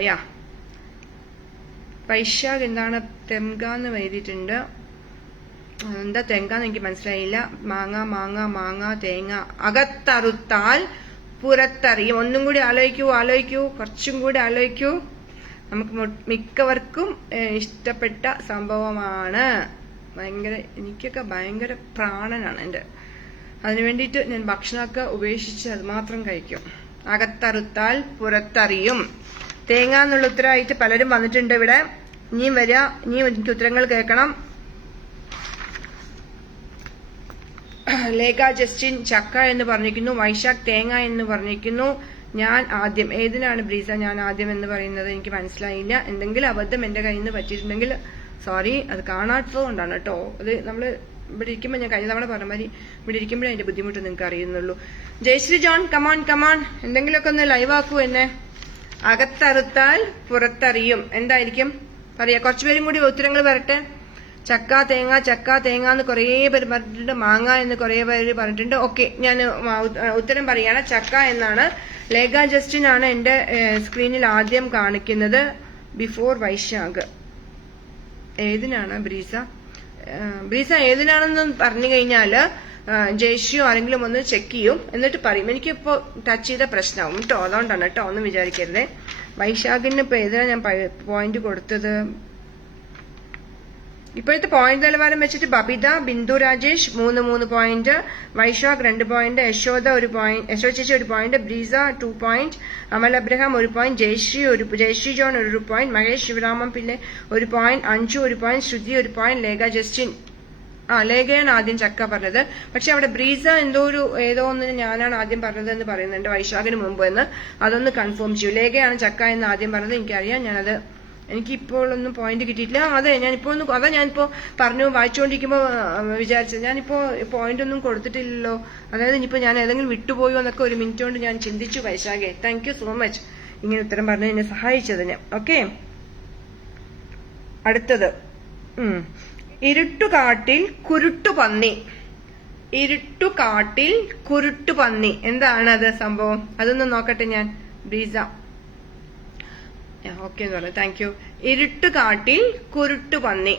വൈശാഖ് എന്താണ് തെങ്കാന്ന് എഴുതിയിട്ടുണ്ട്. എന്താ തെങ്കാന്ന് എനിക്ക് മനസ്സിലായില്ല. മാങ്ങ മാങ്ങ മാങ്ങ തേങ്ങ. അകത്തറുത്താൽ പുറത്തറിയും. ഒന്നും കൂടി ആലോചിക്കൂ. കുറച്ചും കൂടി ആലോചിക്കൂ. നമുക്ക് മിക്കവർക്കും ഇഷ്ടപ്പെട്ട സംഭവമാണ്. എനിക്കൊക്കെ ഭയങ്കര പ്രാണനാണ് എന്റെ. അതിനു വേണ്ടിയിട്ട് ഞാൻ ഭക്ഷണമൊക്കെ ഉപേക്ഷിച്ച് അത് മാത്രം കഴിക്കും. അകത്തറുത്താൽ പുറത്തറിയും. തേങ്ങ എന്നുള്ള ഉത്തരമായിട്ട് പലരും വന്നിട്ടുണ്ട് ഇവിടെ. ഇനിയും വരിക. ഇനിയും എനിക്ക് ഉത്തരങ്ങൾ കേൾക്കണം. ലേഖ ജസ്റ്റിൻ ചക്ക എന്ന് പറഞ്ഞിരിക്കുന്നു. വൈശാഖ് തേങ്ങ എന്ന് പറഞ്ഞിരിക്കുന്നു. ഞാൻ ആദ്യം. ഏതിനാണ് ബ്രീസ ഞാൻ ആദ്യം എന്ന് പറയുന്നത്? എനിക്ക് മനസ്സിലായില്ല. എന്തെങ്കിലും അബദ്ധം എന്റെ കയ്യിൽ നിന്ന് പറ്റിയിട്ടുണ്ടെങ്കിൽ സോറി. അത് കാണാത്തത് കൊണ്ടാണ് കേട്ടോ. അത് നമ്മള് ഇവിടെ ഇരിക്കുമ്പോൾ ഞാൻ കഴിഞ്ഞ തവണ പറഞ്ഞ മാതിരി ഇവിടെ ഇരിക്കുമ്പോഴേ അതിന്റെ ബുദ്ധിമുട്ട് നിങ്ങൾക്ക് അറിയുന്നുള്ളൂ. Jayashree John, come on. എന്തെങ്കിലുമൊക്കെ ഒന്ന് ലൈവാക്കൂ എന്നെ. അകത്തറുത്താൽ പുറത്തറിയും. എന്തായിരിക്കും പറയാ? കുറച്ചുപേരും കൂടി ഉത്തരങ്ങൾ വരട്ടെ. ചക്ക തേങ്ങ എന്ന് കുറേ പേര് പറഞ്ഞിട്ടുണ്ട്. മാങ്ങ എന്ന് കുറേ പേര് പറഞ്ഞിട്ടുണ്ട്. ഓക്കെ, ഞാൻ ഉത്തരം പറയാണ്. ചക്ക എന്നാണ്. ലേഖ ജസ്റ്റിൻ ആണ് എന്റെ സ്ക്രീനിൽ ആദ്യം കാണിക്കുന്നത്. ബിഫോർ വൈശാഖ്. ഏതിനാണ് ബ്രീസ ഏതിനാണെന്ന് പറഞ്ഞു കഴിഞ്ഞാല് ജയശ്രിയോ ആരെങ്കിലും ഒന്ന് ചെക്ക് ചെയ്യും, എന്നിട്ട് പറയും. എനിക്കിപ്പോ ടച്ച് ചെയ്ത പ്രശ്നമാവും കേട്ടോ, അതുകൊണ്ടാണ് കേട്ടോ, ഒന്നും വിചാരിക്കരുതേ. വൈശാഖിന് ഇപ്പൊ ഏതിനാ ഞാൻ പോയിന്റ് കൊടുത്തത്? ഇപ്പോഴത്തെ പോയിന്റ് നിലവാരം വെച്ചിട്ട് Babitha, Bindu Rajesh 3 point, Vaishakh 2 point, Yashoda 1 point, Yashoda ചേച്ചി 1 point, Breeza 2 point, Amal Abraham 1 point, Jayashree John 1 point, Mahesh Sivaraman Pillai 1 point, Anju 1 point, Shruthi 1 point, Lekha Justin. ലേഖയാണ് ആദ്യം ചക്ക പറഞ്ഞത്. പക്ഷെ അവിടെ ബ്രീസ ഏതോ ഒന്നിന് ഞാനാണ് ആദ്യം പറഞ്ഞത് എന്ന് പറയുന്നുണ്ട്, വൈശാഖിന് മുമ്പ് എന്ന്. അതൊന്ന് കൺഫേം ചെയ്യൂ. ലേഖയാണ് ചക്ക എന്ന് ആദ്യം പറഞ്ഞത്, എനിക്കറിയാം. ഞാനത് എനിക്കിപ്പോൾ ഒന്നും പോയിന്റ് കിട്ടിയിട്ടില്ല. അതെ, ഞാനിപ്പോ പറഞ്ഞു വായിച്ചുകൊണ്ടിരിക്കുമ്പോ വിചാരിച്ചത്, ഞാനിപ്പോ പോയിന്റ് ഒന്നും കൊടുത്തിട്ടില്ലല്ലോ. അതായത് ഇനിയിപ്പോ ഞാൻ ഏതെങ്കിലും വിട്ടുപോയോ എന്നൊക്കെ ഒരു മിനിറ്റ് കൊണ്ട് ഞാൻ ചിന്തിച്ചു. വൈശാഖെ, താങ്ക് യു സോ മച്ച് ഇങ്ങനെ ഉത്തരം പറഞ്ഞ് എന്നെ സഹായിച്ചതിന്. ഓക്കെ, അടുത്തത് ഇരുട്ടുകാട്ടിൽ കുരുട്ടുപന്നി. ഇരുട്ടുകാട്ടിൽ കുരുട്ടുപന്നി എന്താണ് അത് സംഭവം? അതൊന്ന് നോക്കട്ടെ ഞാൻ. ബ്രീസ ഓക്കെ എന്ന് പറഞ്ഞു, താങ്ക് യു. ഇരുട്ടുകാട്ടിൽ കുരുട്ടുപന്നി.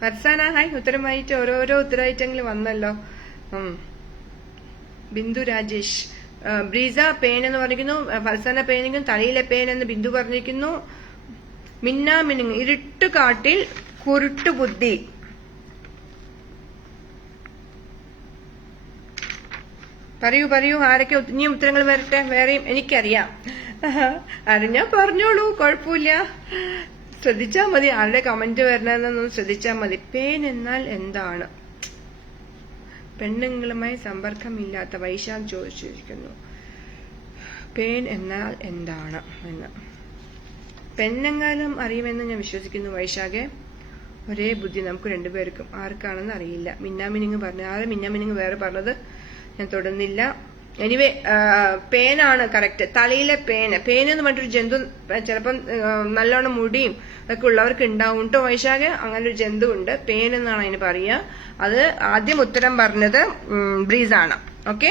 ഫർസാന ഹായ്. ഉത്തരമായിട്ട് ഓരോരോ ഉത്തരവായിട്ടെങ്കിലും വന്നല്ലോ. ബിന്ദു രാജേഷ്. ബ്രീസ പേൻ എന്ന് പറഞ്ഞിരിക്കുന്നു. ഫർസാന പേനിക്കും തലയിലെ പേൻ എന്ന് ബിന്ദു പറഞ്ഞിരിക്കുന്നു. മിന്നുങ്ങ് ഇരുട്ടുകാട്ടിൽ കുരുട്ടുബുദ്ധി. പറയൂ ആരൊക്കെ ഇനിയും ഉത്തരങ്ങൾ വരട്ടെ. വേറെയും എനിക്കറിയാം. അറിഞ്ഞാ പറഞ്ഞോളൂ, കുഴപ്പമില്ല. ശ്രദ്ധിച്ചാ മതി ആരുടെ കമന്റ് വരണമെന്നൊന്നും ശ്രദ്ധിച്ചാ മതി. പേൻ എന്നാൽ എന്താണ്? പെണ്ണുങ്ങളുമായി സമ്പർക്കമില്ലാത്ത വൈശാഖ് ചോദിച്ചിരിക്കുന്നു. പേൻ എന്നാൽ എന്താണ് എന്ന് പെണ്ണെങ്ങാനും അറിയുമെന്ന് ഞാൻ വിശ്വസിക്കുന്നു. വൈശാഖെ, ഒരേ ബുദ്ധി നമുക്ക് രണ്ടുപേർക്കും. ആർക്കാണെന്ന് അറിയില്ല. മിന്നാമിനിങ് പറഞ്ഞു. ആരെ മിന്നാമിനിങ് വേറെ പറഞ്ഞത് ഞാൻ തൊടുന്നില്ല. Anyway, പേനാണ് correct. തലയിലെ പേനെന്ന് പറഞ്ഞിട്ടൊരു ജന്തു ചിലപ്പം നല്ലോണം മുടിയും ഒക്കെ ഉള്ളവർക്ക് ഉണ്ടാവും കേട്ടോ വൈശാഖ്. അങ്ങനെ ഒരു ജന്തു ഉണ്ട്, പേൻ എന്നാണ് അതിന് പറയുക. അത് ആദ്യം ഉത്തരം പറഞ്ഞത് ബ്രീസാണ്. ഓക്കെ,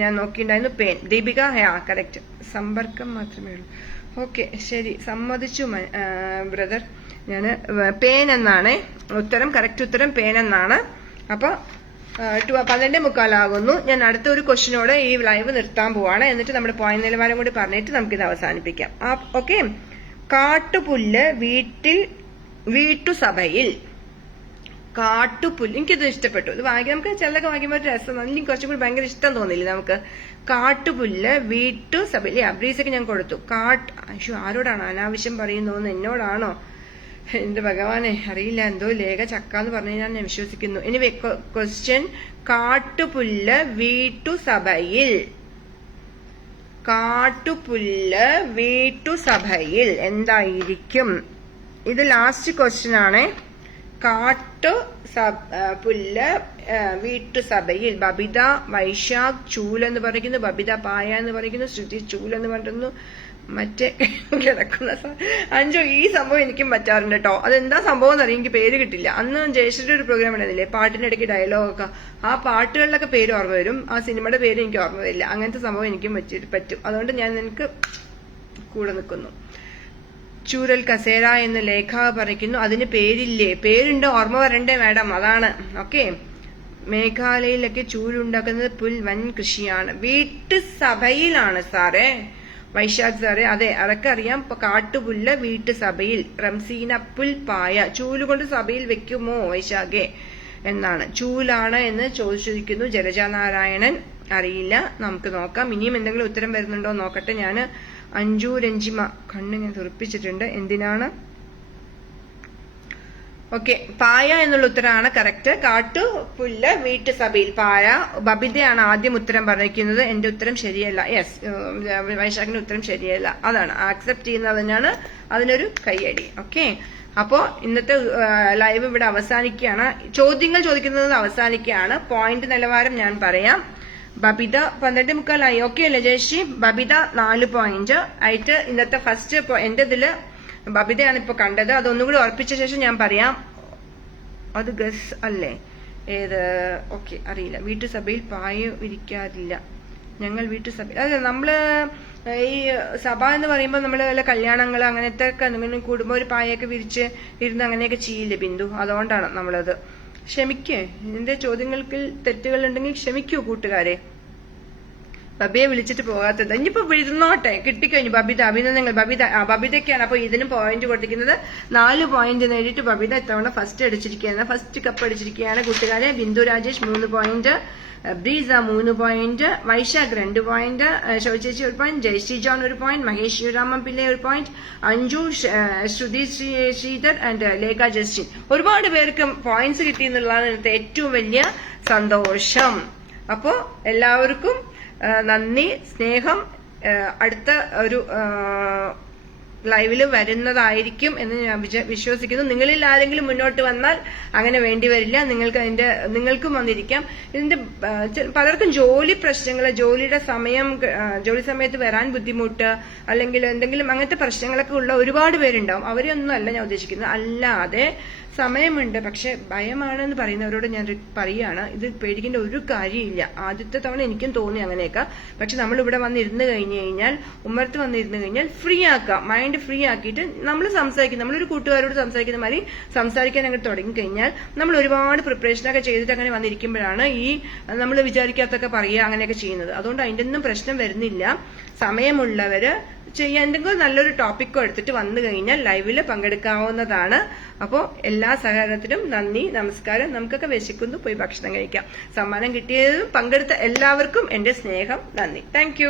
ഞാൻ നോക്കിയിട്ടുണ്ടായിരുന്നു പേൻ. ദീപിക കറക്റ്റ്. സമ്പർക്കം മാത്രമേ ഉള്ളൂ. ഓക്കെ, ശരി, സമ്മതിച്ചു ബ്രദർ. ഞാന് പേൻ എന്നാണ് ഉത്തരം. കറക്റ്റ് ഉത്തരം പേൻ എന്നാണ്. അപ്പൊ 12:45 ഞാൻ അടുത്ത ഒരു ക്വസ്റ്റിനോട് ഈ ലൈവ് നിർത്താൻ പോവാണ്. എന്നിട്ട് നമ്മുടെ പോയിന്റ് നിലവാരം കൂടി പറഞ്ഞിട്ട് നമുക്കിത് അവസാനിപ്പിക്കാം. ഓക്കെ, കാട്ടുപുല്ല് വീട്ടുസഭയിൽ. കാട്ടുപുല്ല്, എനിക്കിത് ഇഷ്ടപ്പെട്ടു. ഇത് വായിക്കാൻ നമുക്ക് ചിലതൊക്കെ വായിക്കുമ്പോൾ ഒരു രസം, എനിക്ക് കുറച്ചും കൂടി ഭയങ്കര ഇഷ്ടം തോന്നില്ലേ നമുക്ക്. കാട്ടുപുല്ല് വീട്ടുസഭയിൽ. ബ്രീസൊക്കെ ഞാൻ കൊടുത്തു. ആരോടാണ് അനാവശ്യം പറയുന്നോന്ന്? എന്നോടാണോ? എന്റെ ഭഗവാനെ, അറിയില്ല. എന്തോ ലേഖ ചക്ക എന്ന് പറഞ്ഞു ഞാൻ വിശ്വസിക്കുന്നു. ഇനി ക്വസ്റ്റ്യൻ, കാട്ടുപുല്ല് വീട്ടുസഭയിൽ. കാട്ടുപുല്ല് വീട്ടുസഭയിൽ എന്തായിരിക്കും? ഇത് ലാസ്റ്റ് ക്വസ്റ്റ്യൻ ആണ്. പുല്ല് വീട്ടുസഭയിൽ. ബബിത വൈശാഖ് ചൂലെന്ന് പറയുന്നു. ബബിത പായ എന്ന് പറയുന്നു. ശ്രുതി ചൂലെന്ന് പറയുന്നു. മറ്റേ കിടക്കുന്ന അഞ്ചോ, ഈ സംഭവം എനിക്കും പറ്റാറുണ്ട് കേട്ടോ. അതെന്താ സംഭവം എന്നറിയാം, എനിക്ക് പേര് കിട്ടില്ല. അന്ന് ജയശ്രീയുടെ ഒരു പ്രോഗ്രാം ഉണ്ടായിരുന്നില്ലേ, പാട്ടിന്റെ ഇടയ്ക്ക് ഡയലോഗൊക്കെ. ആ പാട്ടുകളിലൊക്കെ പേര് ഓർമ്മ വരും, ആ സിനിമയുടെ പേര് എനിക്ക് ഓർമ്മ വരില്ല. അങ്ങനത്തെ സംഭവം എനിക്കും പറ്റും. അതുകൊണ്ട് ഞാൻ നിനക്ക് കൂടെ നിൽക്കുന്നു. ചൂരൽ കസേര എന്ന് ലേഖ പറയുന്നു. അതിന് പേരില്ലേ? പേരുണ്ട്, ഓർമ്മ വരണ്ടേ മാഡം, അതാണ്. ഓക്കെ, മേഘാലയയിലൊക്കെ ചൂലുണ്ടാക്കുന്നത് വൻ കൃഷിയാണ്. വീട്ടുസഭയിലാണ് സാറേ, വൈശാഖ് സാറേ. അതെ, അതൊക്കെ അറിയാം. കാട്ടുപുല്ല് വീട്ടുസഭയിൽ. റംസീന പായ. ചൂലുകൊണ്ട് സഭയിൽ വെക്കുമോ വൈശാഖെ എന്നാണ്. ചൂലാണ് എന്ന് ചോദിച്ചിരിക്കുന്നു ജലജ നാരായണൻ. അറിയില്ല, നമുക്ക് നോക്കാം. ഇനിയും എന്തെങ്കിലും ഉത്തരം വരുന്നുണ്ടോ നോക്കട്ടെ. ഞാന് അഞ്ജു രഞ്ജിമ കണ്ണ് ഞാൻ തുറപ്പിച്ചിട്ടുണ്ട്. എന്തിനാണ്? ഓക്കെ, പായ എന്നുള്ള ഉത്തരമാണ് കറക്റ്റ്. കാട്ടുപുല്ല് വീട്ടുസഭയിൽ. പായ. ബബിതയാണ് ആദ്യം ഉത്തരം പറഞ്ഞിരിക്കുന്നത്. എന്റെ ഉത്തരം ശരിയല്ല. യെസ്, വൈശാഖിന്റെ ഉത്തരം ശരിയല്ല. അതാണ് ആക്സെപ്റ്റ് ചെയ്യുന്നതിനാണ് അതിനൊരു കയ്യടി. ഓക്കെ, അപ്പോ ഇന്നത്തെ ലൈവ് ഇവിടെ അവസാനിക്കുകയാണ്. ചോദ്യങ്ങൾ ചോദിക്കുന്നത് അവസാനിക്കുകയാണ്. പോയിന്റ് നിലവാരം ഞാൻ പറയാം. ബബിത 12:45 ഓക്കെ അല്ലേ ജയശ്രീ? ബബിത 4 പോയിന്റ് ആയിട്ട് ഇന്നത്തെ ഫസ്റ്റ് എന്റെ ഇതില് ബബിതയാണ് ഇപ്പൊ കണ്ടത്. അതൊന്നുകൂടി ഉറപ്പിച്ച ശേഷം ഞാൻ പറയാം. അത് ഗസ് അല്ലേ? ഏത്? ഓക്കെ, അറിയില്ല. വീട്ടുസഭയിൽ പായ വിരിക്കാറില്ല ഞങ്ങൾ. വീട്ടുസഭ അതെ, നമ്മള് ഈ സഭ എന്ന് പറയുമ്പോൾ നമ്മള് വല്ല കല്യാണങ്ങൾ അങ്ങനത്തെ ഒക്കെ കൂടുമ്പോ ഒരു പായൊക്കെ വിരിച്ച് ഇരുന്ന് അങ്ങനെയൊക്കെ ചെയ്യില്ലേ ബിന്ദു? അതുകൊണ്ടാണ് നമ്മളത്. ക്ഷമിക്കേ, ഇതിന്റെ ചോദ്യങ്ങൾക്ക് തെറ്റുകൾ ഉണ്ടെങ്കിൽ ക്ഷമിക്കൂ കൂട്ടുകാരെ. ബബിയെ വിളിച്ചിട്ട് പോകാത്തത് ഇനിയിപ്പോ ഇരുന്നോട്ടെ, കിട്ടിക്കഴിഞ്ഞു. ബബിത അഭിനന്ദനങ്ങൾ. ബബിതയ്ക്കാണ് അപ്പൊ ഇതിനും പോയിന്റ് കൊടുത്തിരിക്കുന്നത്. 4 പോയിന്റ് നേടിയിട്ട് ബബിത ഇത്തവണ ഫസ്റ്റ് അടിച്ചിരിക്കുകയാണ്, ഫസ്റ്റ് കപ്പ് അടിച്ചിരിക്കുകയാണ് കൂട്ടുകാരെ. Bindu Rajesh 3 point, Breeza 3 point, Vaishakh 2 point, ശോചേച്ചി 1 point, Jayashree John 1 point, Mahesh Sivaraman Pillai 1 point, Anju, Shruthi Sridhar and Lekha Justin. ഒരുപാട് പേർക്ക് പോയിന്റ്സ് കിട്ടി എന്നുള്ളതാണ് ഇന്നത്തെ ഏറ്റവും വലിയ സന്തോഷം. അപ്പോ എല്ലാവർക്കും നന്ദി, സ്നേഹം. അടുത്ത ഒരു ലൈവില് വരുന്നതായിരിക്കും എന്ന് ഞാൻ വിശ്വസിക്കുന്നു. നിങ്ങളിൽ ആരെങ്കിലും മുന്നോട്ട് വന്നാൽ അങ്ങനെ വേണ്ടി വരില്ല. നിങ്ങൾക്കും വന്നിരിക്കാം. ഇതിന്റെ പലർക്കും ജോലി പ്രശ്നങ്ങൾ, ജോലിയുടെ സമയം, ജോലി സമയത്ത് വരാൻ ബുദ്ധിമുട്ട്, അല്ലെങ്കിൽ എന്തെങ്കിലും അങ്ങനത്തെ പ്രശ്നങ്ങളൊക്കെ ഉള്ള ഒരുപാട് പേരുണ്ടാവും. അവരെയൊന്നും അല്ല ഞാൻ ഉദ്ദേശിക്കുന്നത്. അല്ലാതെ സമയമുണ്ട് പക്ഷെ ഭയമാണെന്ന് പറയുന്നവരോട് ഞാൻ പറയുകയാണ്, ഇത് പേടിക്കേണ്ട ഒരു കാര്യമില്ല. ആദ്യത്തെ തവണ എനിക്കും തോന്നി അങ്ങനെയൊക്കെ. പക്ഷെ നമ്മൾ ഇവിടെ വന്നിരുന്ന് കഴിഞ്ഞു കഴിഞ്ഞാൽ, ഉമ്മർത്ത് വന്നിരുന്ന് കഴിഞ്ഞാൽ ഫ്രീ ആക്കാം, മൈൻഡ് ഫ്രീ ആക്കിയിട്ട് നമ്മൾ സംസാരിക്കും. നമ്മളൊരു കൂട്ടുകാരോട് സംസാരിക്കുന്ന മാതിരി സംസാരിക്കാൻ അങ്ങോട്ട് തുടങ്ങിക്കഴിഞ്ഞാൽ നമ്മൾ ഒരുപാട് പ്രിപ്പറേഷനൊക്കെ ചെയ്തിട്ട് അങ്ങനെ വന്നിരിക്കുമ്പോഴാണ് ഈ നമ്മൾ വിചാരിക്കാത്തൊക്കെ പറയുക, അങ്ങനെയൊക്കെ ചെയ്യുന്നത്. അതുകൊണ്ട് അതിൻ്റെ ഒന്നും പ്രശ്നം വരുന്നില്ല. സമയമുള്ളവര് ചെയ്യാൻ എന്തെങ്കിലും നല്ലൊരു ടോപ്പിക്കോ എടുത്തിട്ട് വന്നു കഴിഞ്ഞാൽ ലൈവില് പങ്കെടുക്കാവുന്നതാണ്. അപ്പോൾ എല്ലാ സഹകരണത്തിനും നന്ദി, നമസ്കാരം. നമുക്കൊക്കെ വിശക്കുന്നു, പോയി ഭക്ഷണം കഴിക്കാം. സമ്മാനം കിട്ടിയതും പങ്കെടുത്ത എല്ലാവർക്കും എന്റെ സ്നേഹം, നന്ദി. താങ്ക്